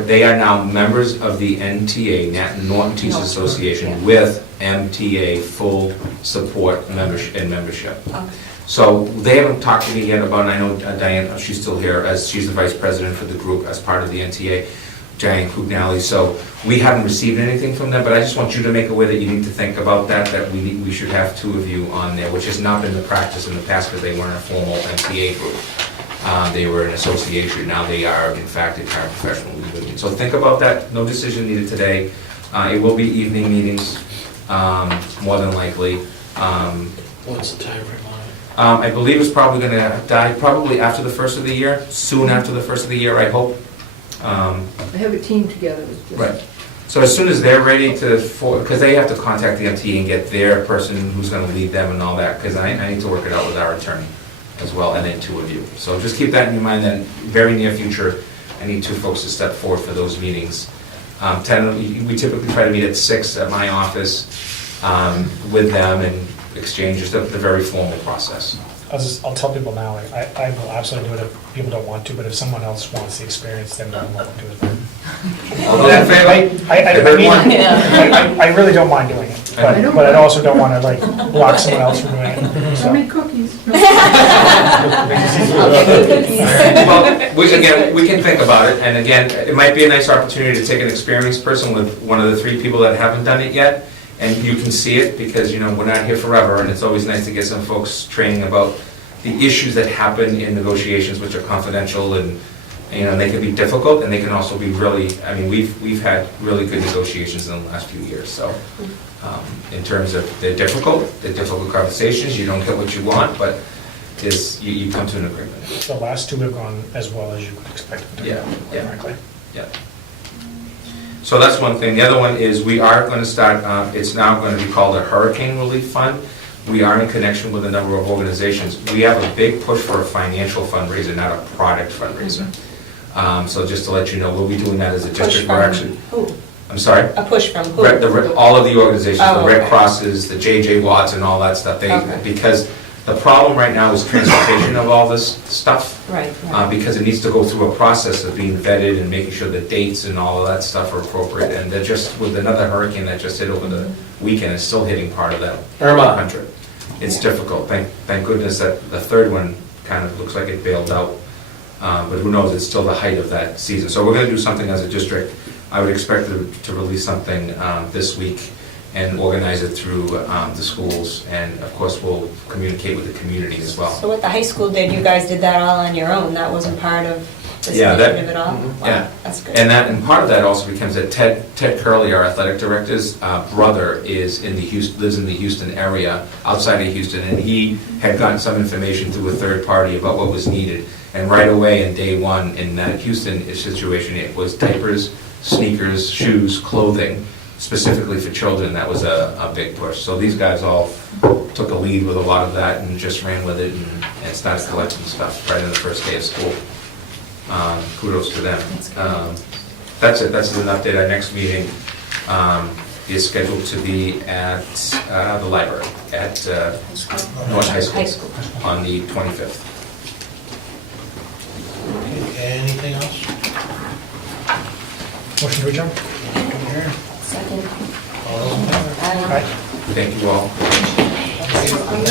they are now members of the NTA, Norton Teachers Association, with MTA full support membership. So they haven't talked to me yet about, and I know Diane, she's still here, as she's the vice president for the group as part of the NTA, Diane Kugnali. So we haven't received anything from them, but I just want you to make aware that you need to think about that we should have 2 of you on there, which has not been the practice in the past because they weren't a formal MTA group. They were an association. Now they are, in fact, a paraprofessional union. So think about that. No decision needed today. It will be evening meetings, more than likely. What's the time frame on it? I believe it's probably going to die probably after the first of the year, soon after the first of the year, I hope. I have a team together. Right. So as soon as they're ready to, because they have to contact the MTA and get their person who's going to lead them and all that, because I need to work it out with our attorney as well, and then 2 of you. So just keep that in your mind that very near future, I need 2 folks to step forward for those meetings. We typically try to meet at 6 at my office with them and exchange, just the very formal process. I'll tell people now, I will absolutely do it if people don't want to, but if someone else wants the experience, then I won't do it. All those in favor? I really don't mind doing it, but I also don't want to block someone else from doing it. How many cookies? Well, again, we can think about it, and again, it might be a nice opportunity to take an experienced person with one of the 3 people that haven't done it yet, and you can see it, because, we're not here forever, and it's always nice to get some folks training about the issues that happen in negotiations, which are confidential, and, they can be difficult, and they can also be really, we've had really good negotiations in the last few years, so, in terms of, they're difficult conversations, you don't get what you want, but you come to an agreement. The last 2 have gone as well as you would expect them to, quite frankly. Yeah. So that's one thing. The other one is we are going to start, it's now going to be called a Hurricane Relief Fund. We are in connection with a number of organizations. We have a big push for a financial fundraiser, not a product fundraiser. So just to let you know, we'll be doing that as a district. We're actually, I'm sorry? A push from who? All of the organizations, Oh, the Red okay. Crosses, the JJ Watts and all that stuff. Okay. Because the problem right now is transportation of all this stuff. Right. Because it needs to go through a process of being vetted and making sure the dates and all of that stuff are appropriate. And they're just, with another hurricane that just hit over the weekend, it's still hitting part of that country. It's difficult. Thank goodness that the third one kind of looks like it bailed out. But who knows, it's still the height of that season. So we're going to do something as a district. I would expect to release something this week and organize it through the schools. And of course, we'll communicate with the community as well. So what the high school did, you guys did that all on your own? That wasn't part of this Yeah, that- initiative at all? Mhm. Wow, Yeah. that's good. And part of that also becomes that Ted Curley, our athletic director's brother, lives in the Houston area, outside of Houston, and he had gotten some information through a third party about what was needed. And right away in day one in that Houston situation, it was diapers, sneakers, shoes, clothing, specifically for children. That was a big push. So these guys all took a lead with a lot of that and just ran with it and started collecting stuff right in the first day of school. Kudos to them. That's it. That's an update. Our next meeting is scheduled to be at the library at North High School on the 25th. Okay, anything else? Motion to adjourn? Second. All those in favor? Aye. Thank you all. Thank